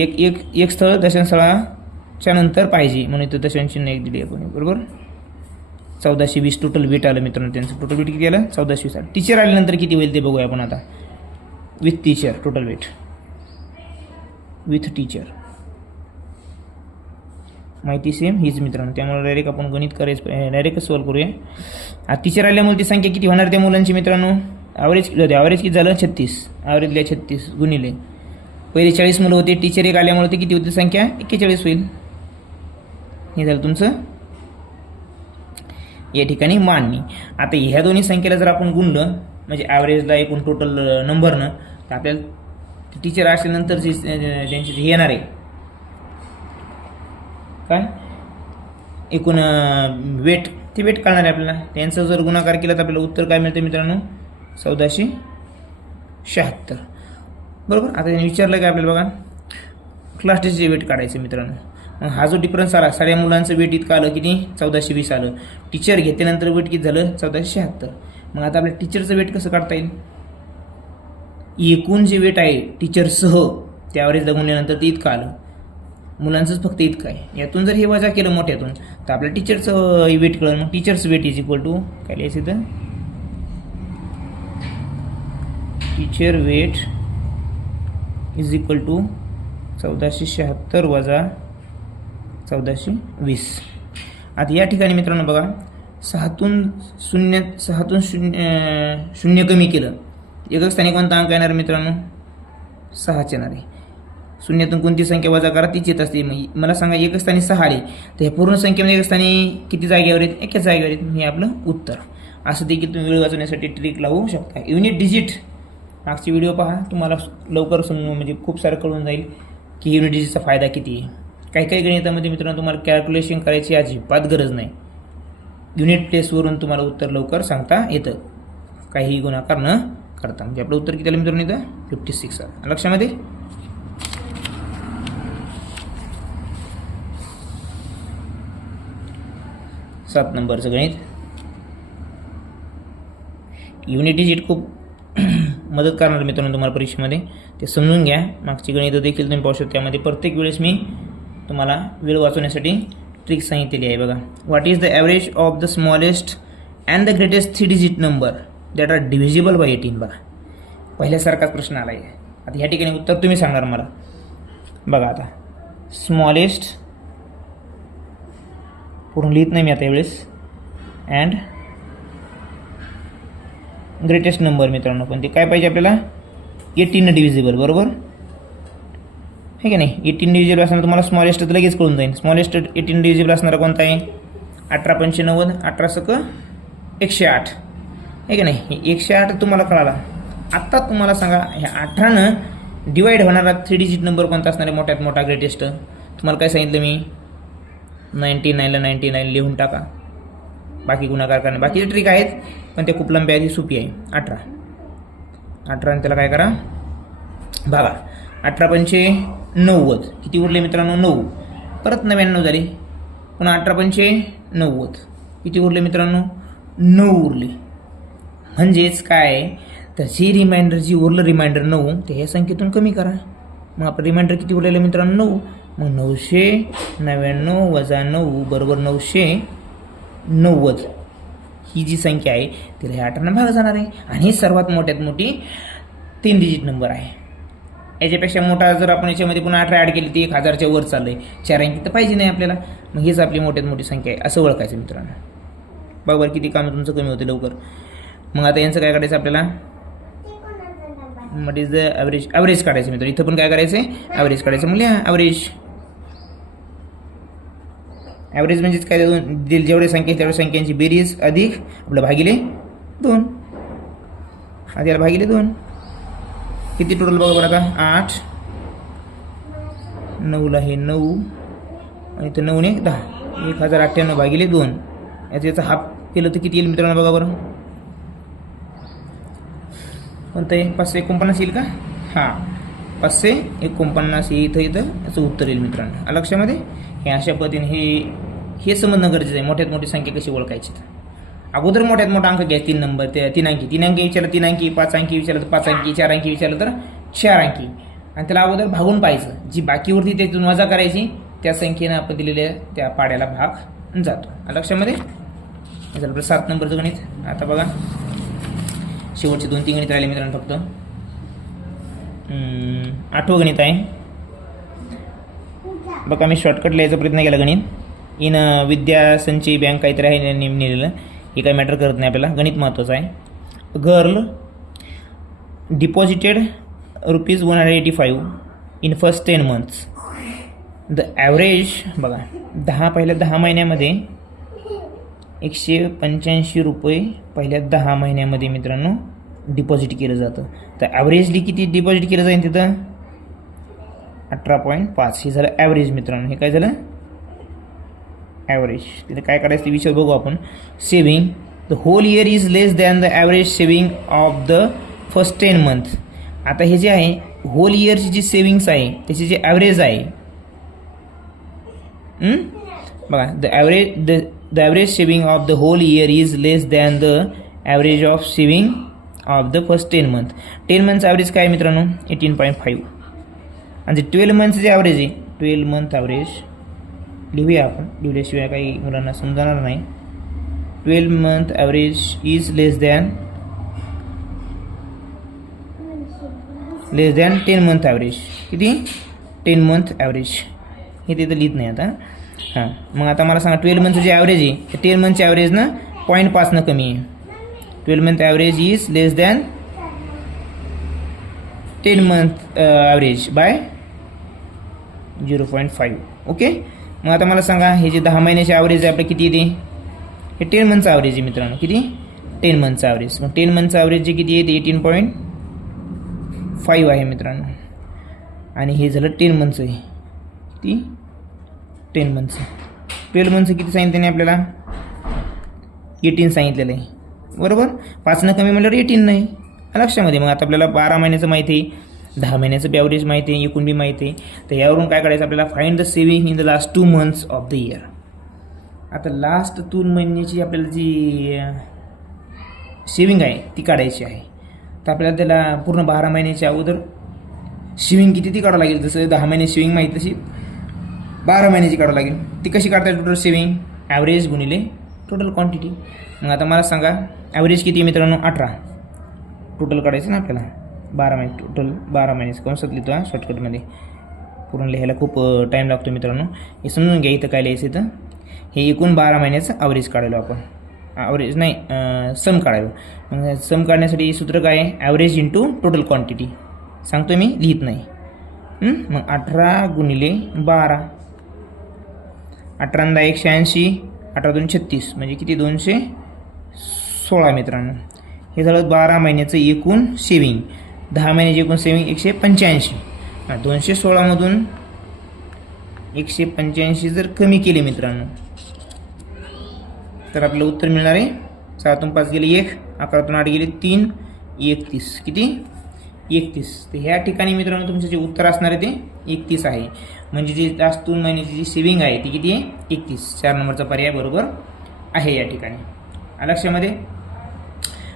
एक स्थळ दशांश स्थळाच्या नंतर पाहिजे म्हणून इथं दशांश चिन्ह 1 दिली आपण बरोबर. 1420 टोटल वेट आलं मित्रांनो त्यांचं. टोटल वेट किती आलं 1420. टीचर आल्यानंतर किती होईल ते बघूया आपण आता. With teacher total weight with teacher माहिती सेम हीच मित्रांनो. त्यामुळे डायरेक्ट आपण गणित करायचं डायरेक्ट सॉल्व्ह करूया. आता टीचर आल्यामुळे ती संख्या किती होणार त्या मुलांची मित्रांनो. ॲव्हरेज किती झालं 36. ॲव्हरेजला 36 गुणिले पहिले 40 मुलं होते. टीचर एक आल्यामुळे ते किती होती संख्या 41 होईल. हे झालं तुमचं या ठिकाणी मांडणी. आता ह्या दोन्ही संख्येला जर आपण गुणलं म्हणजे ॲव्हरेजला एकूण टोटल नंबरनं तर आपल्याला टीचर असल्यानंतर जे त्यांचे हे येणार आहे काय एकूण वेट ते वेट कळणार आहे आपल्याला. त्यांचं जर गुणाकार केला तर आपल्याला उत्तर काय मिळतं मित्रांनो 1476 बरोबर. आता त्यांनी विचारलं काय आपल्याला बघा क्लास टीचरचे वेट काढायचं मित्रांनो. मग हा जो डिफरन्स आला सगळ्या मुलांचं वेट इतकं आलं किती 1420 आलं. टीचर घेतल्यानंतर वेट किती झालं 1476. मग आता आपल्या टीचरचं वेट कसं काढता येईल. एकूण जे वेट आहे टीचरसह त्या ॲव्हरेजला गुणल्यानंतर ते इतकं आलं. मुलांचंच फक्त इतकं आहे. यातून जर हे वजा केलं मोठ्यातून तर आपल्या टीचरचं वेट कळलं. मग teacher's weight is equal to काय लिहायचं इथं teacher weight is equal to 1476 वजा 1420. आता या ठिकाणी मित्रांनो बघा 6तून शून्य कमी केलं एकक स्थानी कोणता अंक येणार मित्रांनो 6 येणार आहे. शून्यातून कोणती संख्या वजा करा तीच येत असते. मला सांगा एकच स्थानी 6 आले तर ह्या पूर्ण संख्येमध्ये एक स्थानी किती जागेवर आहेत एकाच जागेवर आहेत. हे आपलं उत्तर. असं देखील तुम्ही वेळ वाचवण्यासाठी ट्रिक लावू शकता. युनिट डिजिट मागची व्हिडिओ पहा, तुम्हाला लवकर समजून म्हणजे खूप सारं कळून जाईल की युनिट डिजिटचा फायदा किती आहे. काही काही गणितामध्ये मित्रांनो तुम्हाला कॅल्क्युलेशन करायची अजिबात गरज नाही. युनिट प्लेसवरून तुम्हाला उत्तर लवकर सांगता येतं, काही गुणाकार न करता. म्हणजे आपलं उत्तर किती आलं मित्रांनो इथं 56 आलं. लक्षामध्ये 7 नंबरचं गणित. युनिट डिजिट खूप मदत करणार मित्रांनो तुम्हाला परीक्षेमध्ये, ते समजून घ्या. मागची गणितं देखील तुम्ही पाहू शकता. त्यामध्ये प्रत्येक वेळेस मी तुम्हाला वेळ वाचवण्यासाठी ट्रिक सांगितलेली आहे. बघा, what is the average of the smallest and the greatest 3 digit number that are divisible by 18. बघा, पहिल्यासारखाच प्रश्न आला आहे. आता ह्या ठिकाणी उत्तर तुम्ही सांगणार मला. बघा आता स्मॉलेस्ट पूर्ण लिहित नाही मी आता यावेळेस, अँड ग्रेटेस्ट नंबर मित्रांनो, पण ते काय पाहिजे आपल्याला 18 डिव्हिजिबल, बरोबर आहे की नाही. 18 डिव्हिजिबल असणार तुम्हाला स्मॉलेस्ट तर लगेच कळून जाईल. स्मॉलेस्ट 18 डिव्हिजिबल असणारा कोणता आहे? 18 पंचे 90, 18 सक 108 आहे की नाही. 108 तुम्हाला कळाला. आत्ता तुम्हाला सांगा ह्या 18नं डिवाईड होणारा 3 डिजिट नंबर कोणता असणार आहे मोठ्यात मोठा ग्रेटेस्ट? तुम्हाला काय सांगितलं मी? 99ला 99 लिहून टाका. बाकी गुणाकार करणे बाकीचे ट्रिक आहेत, पण ते खूप लंबी आहे, सोपी आहे. 18 आणि त्याला काय करा, भागा. 18 पंचे 90, किती उरले मित्रांनो? 9. परत 99 झाली, पुन्हा 18 पंचे 90, किती उरले मित्रांनो? 9 उरले. म्हणजेच काय, तर जी रिमाइंडर जी उरलं रिमाइंडर 9 ते ह्या संख्येतून कमी करा. मग आपलं रिमाइंडर किती उरलेलं मित्रांनो? 9. मग 999 वजा 9 बरोबर 990. ही जी संख्या आहे तिला ह्या 18 भाग जाणार आहे, आणि ही सर्वात मोठ्यात मोठी 3 डिजिट नंबर आहे. याच्यापेक्षा मोठा जर आपण याच्यामध्ये पुन्हा 18 ॲड केली ती 1000च्या वर चाललंय. 4 अंकी तर पाहिजे नाही आपल्याला. मग हीच आपली मोठ्यात मोठी संख्या आहे असं ओळखायचं मित्रांनो. बरोबर, किती काम तुमचं कमी होते लवकर. मग आता यांचं काय करायचं आपल्याला? What is the average? Average काढायचं मित्र. इथं पण काय करायचं आहे? ॲव्हरेज काढायचं. म्हणजे ॲव्हरेज. ॲव्हरेज म्हणजेच काय, जेवढे संख्या तेवढ्या संख्यांची बेरीज अधिक आपलं भागिले 2. आधी याला भागिले 2. किती टोटल बघा बरं का? 8. 9ला हे 9 आणि इथं 9 ने 10. 1098 भागिले 2. याचा हाफ केलं तर किती येईल मित्रांनो? बघा बरं, कोणतं आहे? 549 येईल का? हां, 549 इथं याचं उत्तर येईल मित्रांनो. लक्षामध्ये हे अशा पद्धतीने हे समजणं गरजेचं आहे. मोठ्यात मोठी संख्या कशी ओळखायची? अगोदर मोठ्यात मोठा अंक घ्या, 3 नंबर, 3 अंकी. 3 अंकी विचारलं 3 अंकी, 5 अंकी विचारलं तर 5 अंकी, 4 अंकी विचारलं तर 4 अंकी, आणि त्याला अगोदर भागून पाहायचं. जी बाकी उरती त्यातून वजा करायची, त्या संख्येनं आपण दिलेल्या त्या पाड्याला भाग जातो. लक्षामध्ये झालं आपलं 7 नंबरचं गणित. आता बघा शेवटचे 2-3 गणित राहिले मित्रांनो फक्त. 8वं गणित आहे. बघा मी शॉर्टकट लिहायचा प्रयत्न केला. गणित इन विद्या संचयी बँक काहीतरी आहे लिहिलेलं. हे काही मॅटर करत नाही आपल्याला. गणित महत्त्वाचं आहे. Girl deposited ₹185 in first 10 months. The average बघा, पहिल्या 10 महिन्यामध्ये ₹185 पहिल्या 10 महिन्यामध्ये मित्रांनो डिपॉझिट केलं जातं. तर ॲव्हरेजली किती डिपॉझिट केलं जाईल तिथं? 18.5. हे झालं ॲव्हरेज मित्रांनो. हे काय झालं? ॲव्हरेज. तिथे काय करायचं ते विषय बघू आपण. Saving the whole year is less than the average saving of the first 10 months. आता हे जे आहे होल इयरची जी सेविंग्स आहे त्याची जे ॲव्हरेज आहे, बघा, the average saving of the whole year is less than the average of saving of the first 10 months. 10 months average काय मित्रांनो? 18.5. आणि 12 months जे ॲव्हरेज आहे, 12 month ॲव्हरेज लिहूया आपण. लिहिल्याशिवाय काही मुलांना समजणार नाही. 12 month average is less than 10 month average. किती? 10 month ॲव्हरेज. हे तिथं लिहित नाही आता. हां, मग आता मला सांगा 12 month जे ॲव्हरेज आहे ते 10 monthचे ॲव्हरेज ना 0.5 कमी आहे. 12 month average is less than 10 month average by 0.5. Okay. मग आता मला सांगा हे जे 10 महिन्याचे ॲव्हरेज आहे आपलं किती येते? हे 10 monthचं ॲव्हरेज आहे मित्रांनो. किती? 10 monthचं ॲव्हरेज. मग 10 monthचं ॲव्हरेज जे किती येते? 5 आहे मित्रांनो. आणि हे झालं 10 मंथचं आहे. किती? 10 मंथचं. 12 मंथचं किती सांगितलं त्याने आपल्याला? 18 सांगितलेलं आहे. बरोबर. 5 कमी म्हटल्यावर 18 नाही लक्षामध्ये. मग आता आपल्याला 12 महिन्याचं माहिती आहे, 10 महिन्याचं बी ॲव्हरेज माहिती आहे, एकूण बी माहिती आहे. तर यावरून काय करायचं आपल्याला? Find the saving in the last 2 months of the year. आता लास्ट 2 महिन्याची आपल्याला जी सेविंग आहे ती काढायची आहे. तर आपल्याला त्याला पूर्ण 12 महिन्याच्या अगोदर सेविंग किती ती काढावं लागेल. जसं 10 महिने सेविंग माहिती तशी 12 महिन्याची काढावं लागेल. ती कशी काढता येईल? टोटल सेविंग ॲव्हरेज गुणिले टोटल क्वांटिटी. मग आता मला सांगा ॲव्हरेज किती आहे मित्रांनो? 18. टोटल काढायचं ना आपल्याला 12 महिने. टोटल 12 महिन्याचं कंसात लिहितो हा शॉर्टकटमध्ये. पूर्ण लिहायला खूप टाईम लागतो मित्रांनो. हे समजून घ्या. इथं काय लिहायचं तर हे एकूण 12 महिन्याचं ॲव्हरेज काढायला आपण. ॲव्हरेज नाही सम काढायला. मग सम काढण्यासाठी सूत्र काय आहे? Average into total quantity. सांगतो मी, लिहित नाही. मग 18 गुणिले 12. 18 180, 18 2 36 म्हणजे किती? 216 मित्रांनो. हे झालं 12 महिन्याचं एकूण सेविंग. 10 महिन्याची एकूण सेविंग 185. 216मधून 185 जर कमी केले मित्रांनो तर आपलं उत्तर मिळणार आहे 7तून 5 गेले 1, 11तून 8 गेले 3, 31. किती? 31. तर ह्या ठिकाणी मित्रांनो तुमचं जे उत्तर असणार आहे ते 31 आहे. म्हणजे जी लास्ट 2 महिन्याची जी सेविंग आहे ती किती आहे? 31. 4 नंबरचा पर्याय बरोबर आहे या ठिकाणी. लक्षामध्ये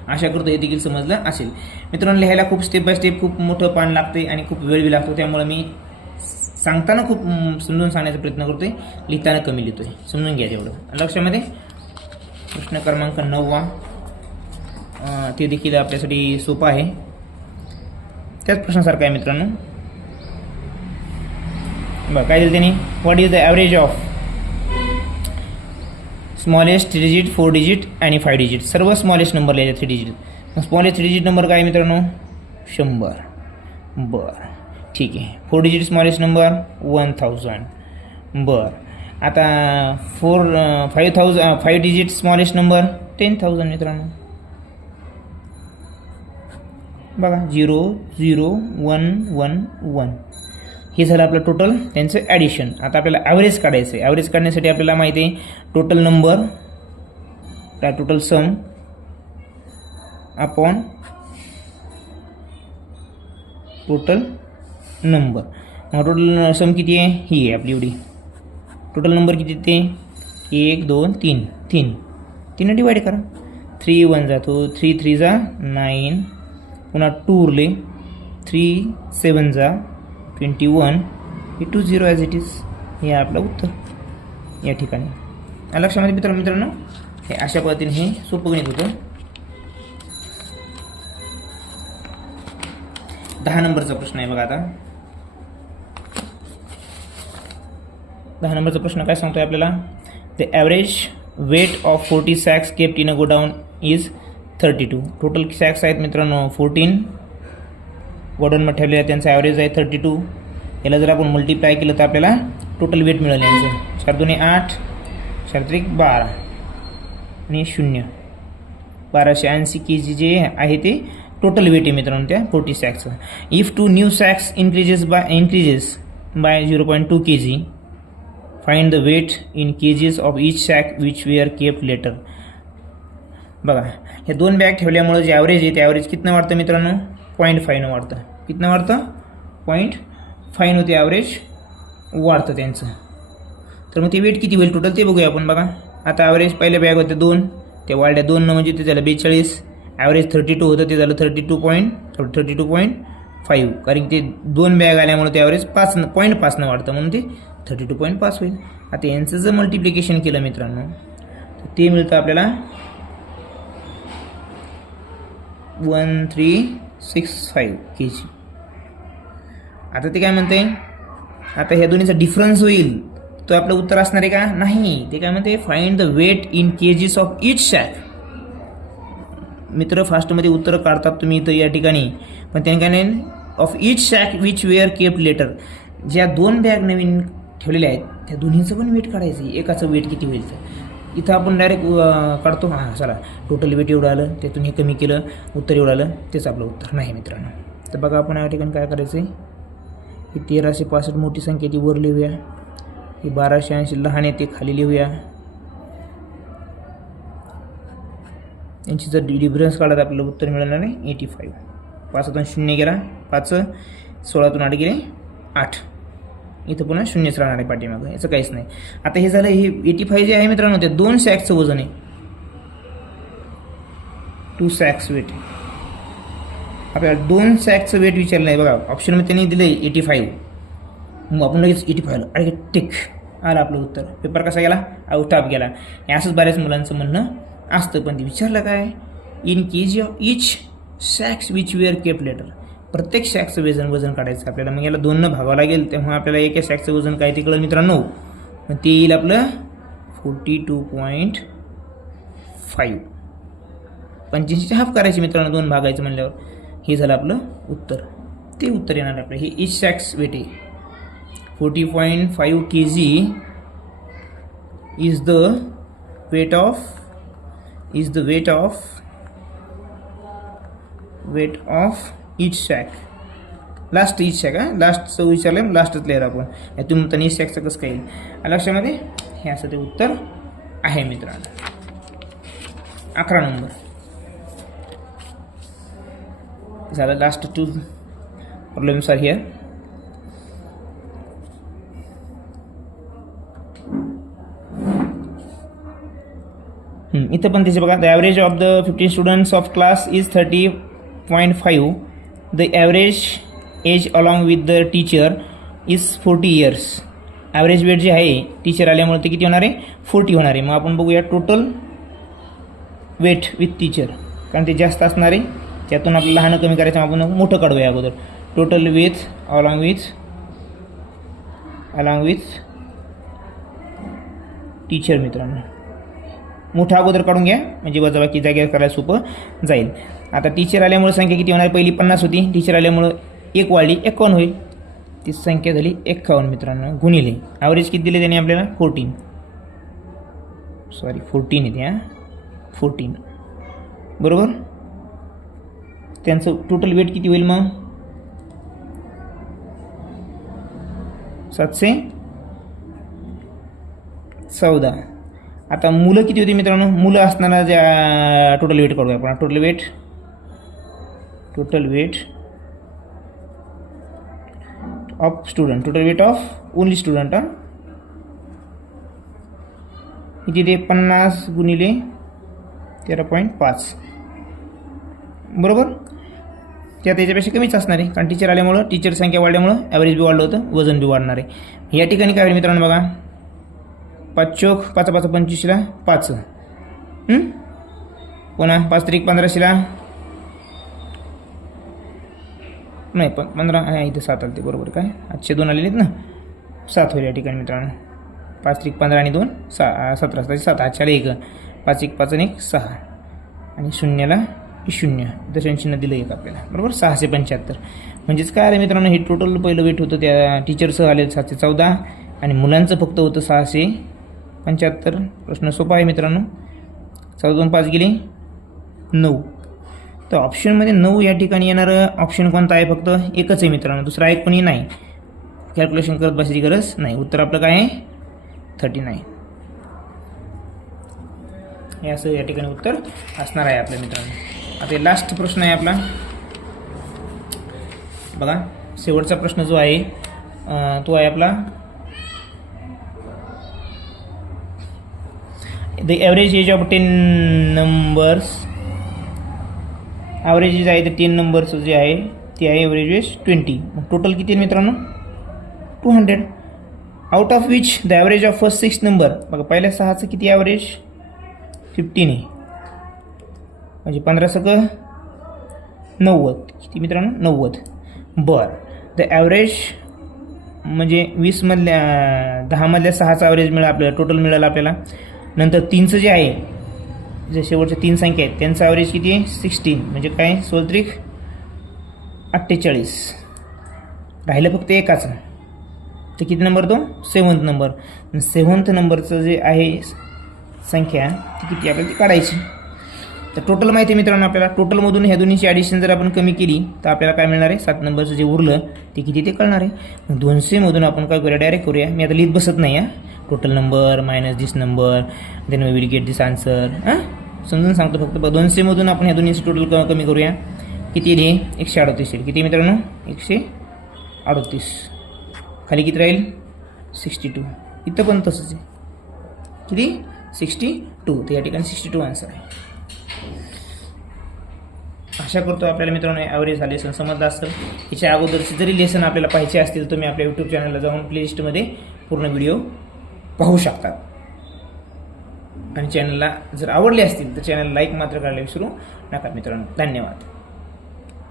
आशा करतो हे देखील समजलं असेल. मित्रांनो लिहायला खूप स्टेप बाय स्टेप खूप मोठं पान लागते आणि खूप वेळ बी लागतो. त्यामुळे मी सांगताना खूप समजून सांगण्याचा प्रयत्न करतो आहे, लिहिताना कमी लिहितो आहे. समजून घ्या तेवढं लक्षामध्ये. प्रश्न क्रमांक 9 ते देखील आपल्यासाठी सोपा आहे. त्याच प्रश्नासारखं आहे मित्रांनो. बघा काय दिलं त्यांनी? What is the average of smallest 3 digit, 4 digit आणि 5 डिजिट. सर्व स्मॉलेस्ट नंबर लिहायचे 3 डिजिट. मग स्मॉलेस्ट 3 डिजिट नंबर काय मित्रांनो? 100. बरं ठीक आहे. 4 डिजिट स्मॉलेस्ट नंबर 1000. बरं आता 5 डिजिट स्मॉलेस्ट नंबर 10,000 मित्रांनो. बघा 0 0 1 1 1 हे झालं आपलं टोटल त्यांचं ॲडिशन. आता आपल्याला ॲव्हरेज काढायचं आहे. ॲव्हरेज काढण्यासाठी आपल्याला माहिती आहे total number total sum upon total number. मग टोटल सम किती आहे? ही आहे आपली एवढी. टोटल नंबर किती ते? 1 2 3 3 3 डिवाइड करा. 3 1 जातो, 3 3 जा 9, पुन्हा 2 उरले, 3 7 जा 21, हे 20 ॲज इट इज. हे आपलं उत्तर या ठिकाणी. लक्षामध्ये मित्रांनो हे अशा पद्धतीने हे सोपं गणित होतं. 10 नंबरचा प्रश्न आहे बघा. आता 10 नंबरचा प्रश्न काय सांगतोय आपल्याला? The average weight of 40 sacks kept in a godown is 32. Total sacks आहेत मित्रांनो 14 गोडाऊनमध्ये ठेवलेले. त्यांचा ॲव्हरेज आहे 32. याला जर आपण मल्टिप्लाय केलं तर आपल्याला टोटल वेट मिळेल यांचं. 4 2 8, 4 3 12 आणि 0 1280 kg जे आहे ते टोटल वेट आहे मित्रांनो त्या 40 सॅक्सचं. If 2 new sacks increases by 0.2 kg, find the weight in kgs of each sack which we are kept later. बघा हे 2 बॅग ठेवल्यामुळे जे ॲव्हरेज आहे ते ॲव्हरेज कितनं वाढतं मित्रांनो? 0.5 वाढतं. कितनं वाढतं? 0.5 ते ॲव्हरेज वाढतं त्यांचं. तर मग ते वेट किती होईल टोटल ते बघूया आपण. बघा आता ॲव्हरेज पहिल्या बॅग होते 2, ते वाढल्या 2 म्हणजे ते झालं 42. ॲव्हरेज 32 होतं ते झालं 32.5. कारण की ते 2 बॅग आल्यामुळे ते ॲव्हरेज 0.5 वाढतं म्हणून ते 32.5 होईल. आता यांचं जर मल्टिप्लिकेशन केलं मित्रांनो तर ते मिळतं आपल्याला 1365 kg. आता ते काय म्हणते? आता ह्या दोन्हीचा डिफरन्स होईल तो आपलं उत्तर असणार आहे का? नाही. ते काय म्हणते? Find the weight in kgs of each sack. मित्र फास्टमध्ये उत्तर काढतात तुम्ही इथं या ठिकाणी, पण त्याने काय नाही of each sack which were kept later. ज्या 2 बॅग नवीन ठेवलेल्या आहेत त्या दोन्हीचं पण वेट काढायचं आहे. एकाचं वेट किती होईल तर इथं आपण डायरेक्ट काढतो. हां चला टोटल वेट एवढं आलं, त्यातून हे कमी केलं, उत्तर एवढं आलं, तेच आपलं उत्तर नाही मित्रांनो. तर बघा आपण या ठिकाणी काय करायचं आहे, ही 1365 मोठी संख्या ती वर लिहूया, ही 1280 लहान आहे ते खाली लिहूया. यांची जर डिफरन्स काढत आपल्याला उत्तर मिळणार आहे 85. 5तून 0 गेला 5, 16तून 8 गेले 8. इथं पुन्हा 0च राहणार आहे पाठीमागं, याचं काहीच नाही. आता हे झालं, हे 85 जे आहे मित्रांनो ते 2 सॅक्सचं वजन आहे. 2 सॅक्स वेट. आपल्याला 2 सॅक्सचं वेट विचारलं आहे बघा, ऑप्शनमध्ये त्यांनी दिलं आहे 85. मग आपण लगेच 85 अरे टिक आलं आपलं उत्तर. पेपर कसा गेला, आउट ऑफ गेला. हे असंच बऱ्याच मुलांचं म्हणणं असतं. पण ते विचारलं काय, in kg of each sacks which were kept later. प्रत्येक सॅक्सचं वजन काढायचं आपल्याला. मग याला 2 भागावं लागेल, तेव्हा आपल्याला एका सॅक्सचं वजन काय ते कळलं मित्रांनो. मग ते येईल आपलं 42.5. 85ची हाफ करायची मित्रांनो 2 भागायचं म्हणल्यावर. हे झालं आपलं उत्तर. ते उत्तर येणार आपलं. हे इच सॅक्स वेट आहे 40.5 kg is the weight of each sack. Last each sack. लास्टचं विचारलं, लास्टच लिहिलं आपण. तुम्ही म्हणता इच सॅकचं कसं काय येईल लक्षामध्ये. हे असं ते उत्तर आहे मित्रांनो. 11 नंबर झालं. Last 2 problems are here. इथं पण त्याचे बघा, the average of the 15 students of class is 30.5. The average age along with the teacher is 40 years. Average weight जे आहे टीचर आल्यामुळे ते किती होणार आहे, 40 होणार आहे. मग आपण बघूया टोटल वेट विथ टीचर, कारण ते जास्त असणार आहे. त्यातून आपल्याला लहान कमी करायचं, आपण मोठं काढूया अगोदर. Total with along with teacher मित्रांनो. मोठा अगोदर काढून घ्या म्हणजे वजाबाकी जागेवर करायला सोपं जाईल. आता टीचर आल्यामुळे संख्या किती होणार, पहिली 50 होती, टीचर आल्यामुळं 1 वाढली 51 होईल. ती संख्या झाली 51 मित्रांनो. गुणिले ॲव्हरेज किती दिले त्याने आपल्याला 14 येते 14 बरोबर. त्यांचं टोटल वेट किती होईल मग 714. आता मुलं किती होती मित्रांनो, मुलं असणारा ज्या टोटल वेट काढूया आपण. Total weight of student, total weight of only student किती ते 50 गुणिले 13.5 बरोबर. त्यात त्याच्यापेक्षा कमीच असणार आहे, कारण टीचर आल्यामुळं, टीचर संख्या वाढल्यामुळं ॲव्हरेज बी वाढलं होतं, वजन बी वाढणार आहे. या ठिकाणी काय होईल मित्रांनो बघा, 5 चोक 5 5 25ला 5, पुन्हा 5 त्रिक 15ला नाही 15 इथं 7 आले ते बरोबर. काय आजचे 2 आलेले आहेत ना, 7 होईल या ठिकाणी मित्रांनो. 5 त्रिक 15 आणि 2 17 7 आजच्याला 1 5 1 5 आणि 1 6 आणि 0ला 0 दशांश दिलं 1 आपल्याला बरोबर. 675. म्हणजेच काय आहे मित्रांनो, हे टोटल पहिलं वेट होतं त्या टीचरचं आले 714 आणि मुलांचं फक्त होतं 675. प्रश्न सोपा आहे मित्रांनो. 14 2 5 गेले 9. तर ऑप्शनमध्ये 9 या ठिकाणी येणारं ऑप्शन कोणता आहे, फक्त एकच आहे मित्रांनो, दुसरा एक कोणी नाही. कॅल्क्युलेशन करत बसायची गरज नाही. उत्तर आपलं काय आहे 39. हे असं या ठिकाणी उत्तर असणार आहे आपल्या मित्रांनो. आता लास्ट प्रश्न आहे आपला बघा. शेवटचा प्रश्न जो आहे तो आहे आपला, the average age of 10 numbers. Average age आहे ते 10 नंबर्सचं जे आहे ते आहे ॲव्हरेज एज 20. मग टोटल किती आहे मित्रांनो 200. Out of which the average of first 6 number. बघा पहिल्या 6चं किती ॲव्हरेज 15 आहे, म्हणजे 15 सगळं 90. किती मित्रांनो 90. बरं, द ॲव्हरेज म्हणजे 20 मधल्या 10 मधल्या 6चा ॲव्हरेज मिळाला आपल्याला, टोटल मिळालं आपल्याला. नंतर 3चं जे आहे, जे शेवटच्या 3 संख्या आहेत त्यांचा ॲव्हरेज किती आहे 16, म्हणजे काय 16 त्रिक 48. राहिलं फक्त एकाचं, ते किती नंबर तो 7th नंबर. 7th नंबरचं जे आहे संख्या ती किती आपल्याला ती काढायची. तर टोटल माहिती आहे मित्रांनो आपल्याला. टोटलमधून ह्या दोन्हीची ॲडिशन जर आपण कमी केली तर आपल्याला काय मिळणार आहे, 7 नंबरचं जे उरलं ते किती ते कळणार आहे. मग 200मधून आपण काय करूया, डायरेक्ट करूया. मी आता लिहित बसत नाही आहे. Total number minus this number, then we will get this answer. समजून सांगतो फक्त. 200मधून आपण ह्या दोन्हीची टोटल कमी करूया. किती येईल, 138 येईल. किती मित्रांनो, 138. खाली किती राहील, 62. इथं पण तसंच आहे. किती, 62. तर या ठिकाणी 62 आन्सर आहे. आशा करतो आपल्याला मित्रांनो ॲव्हरेज हा लेसन समजला असेल. याच्या अगोदरचे जरी लेसन आपल्याला पाहिजे असतील तुम्ही आपल्या यूट्यूब चॅनलला जाऊन प्लेलिस्टमध्ये पूर्ण व्हिडिओ पाहू शकता. आणि चॅनलला जर आवडले असतील तर चॅनल लाईक मात्र करायला विसरू नका मित्रांनो. धन्यवाद.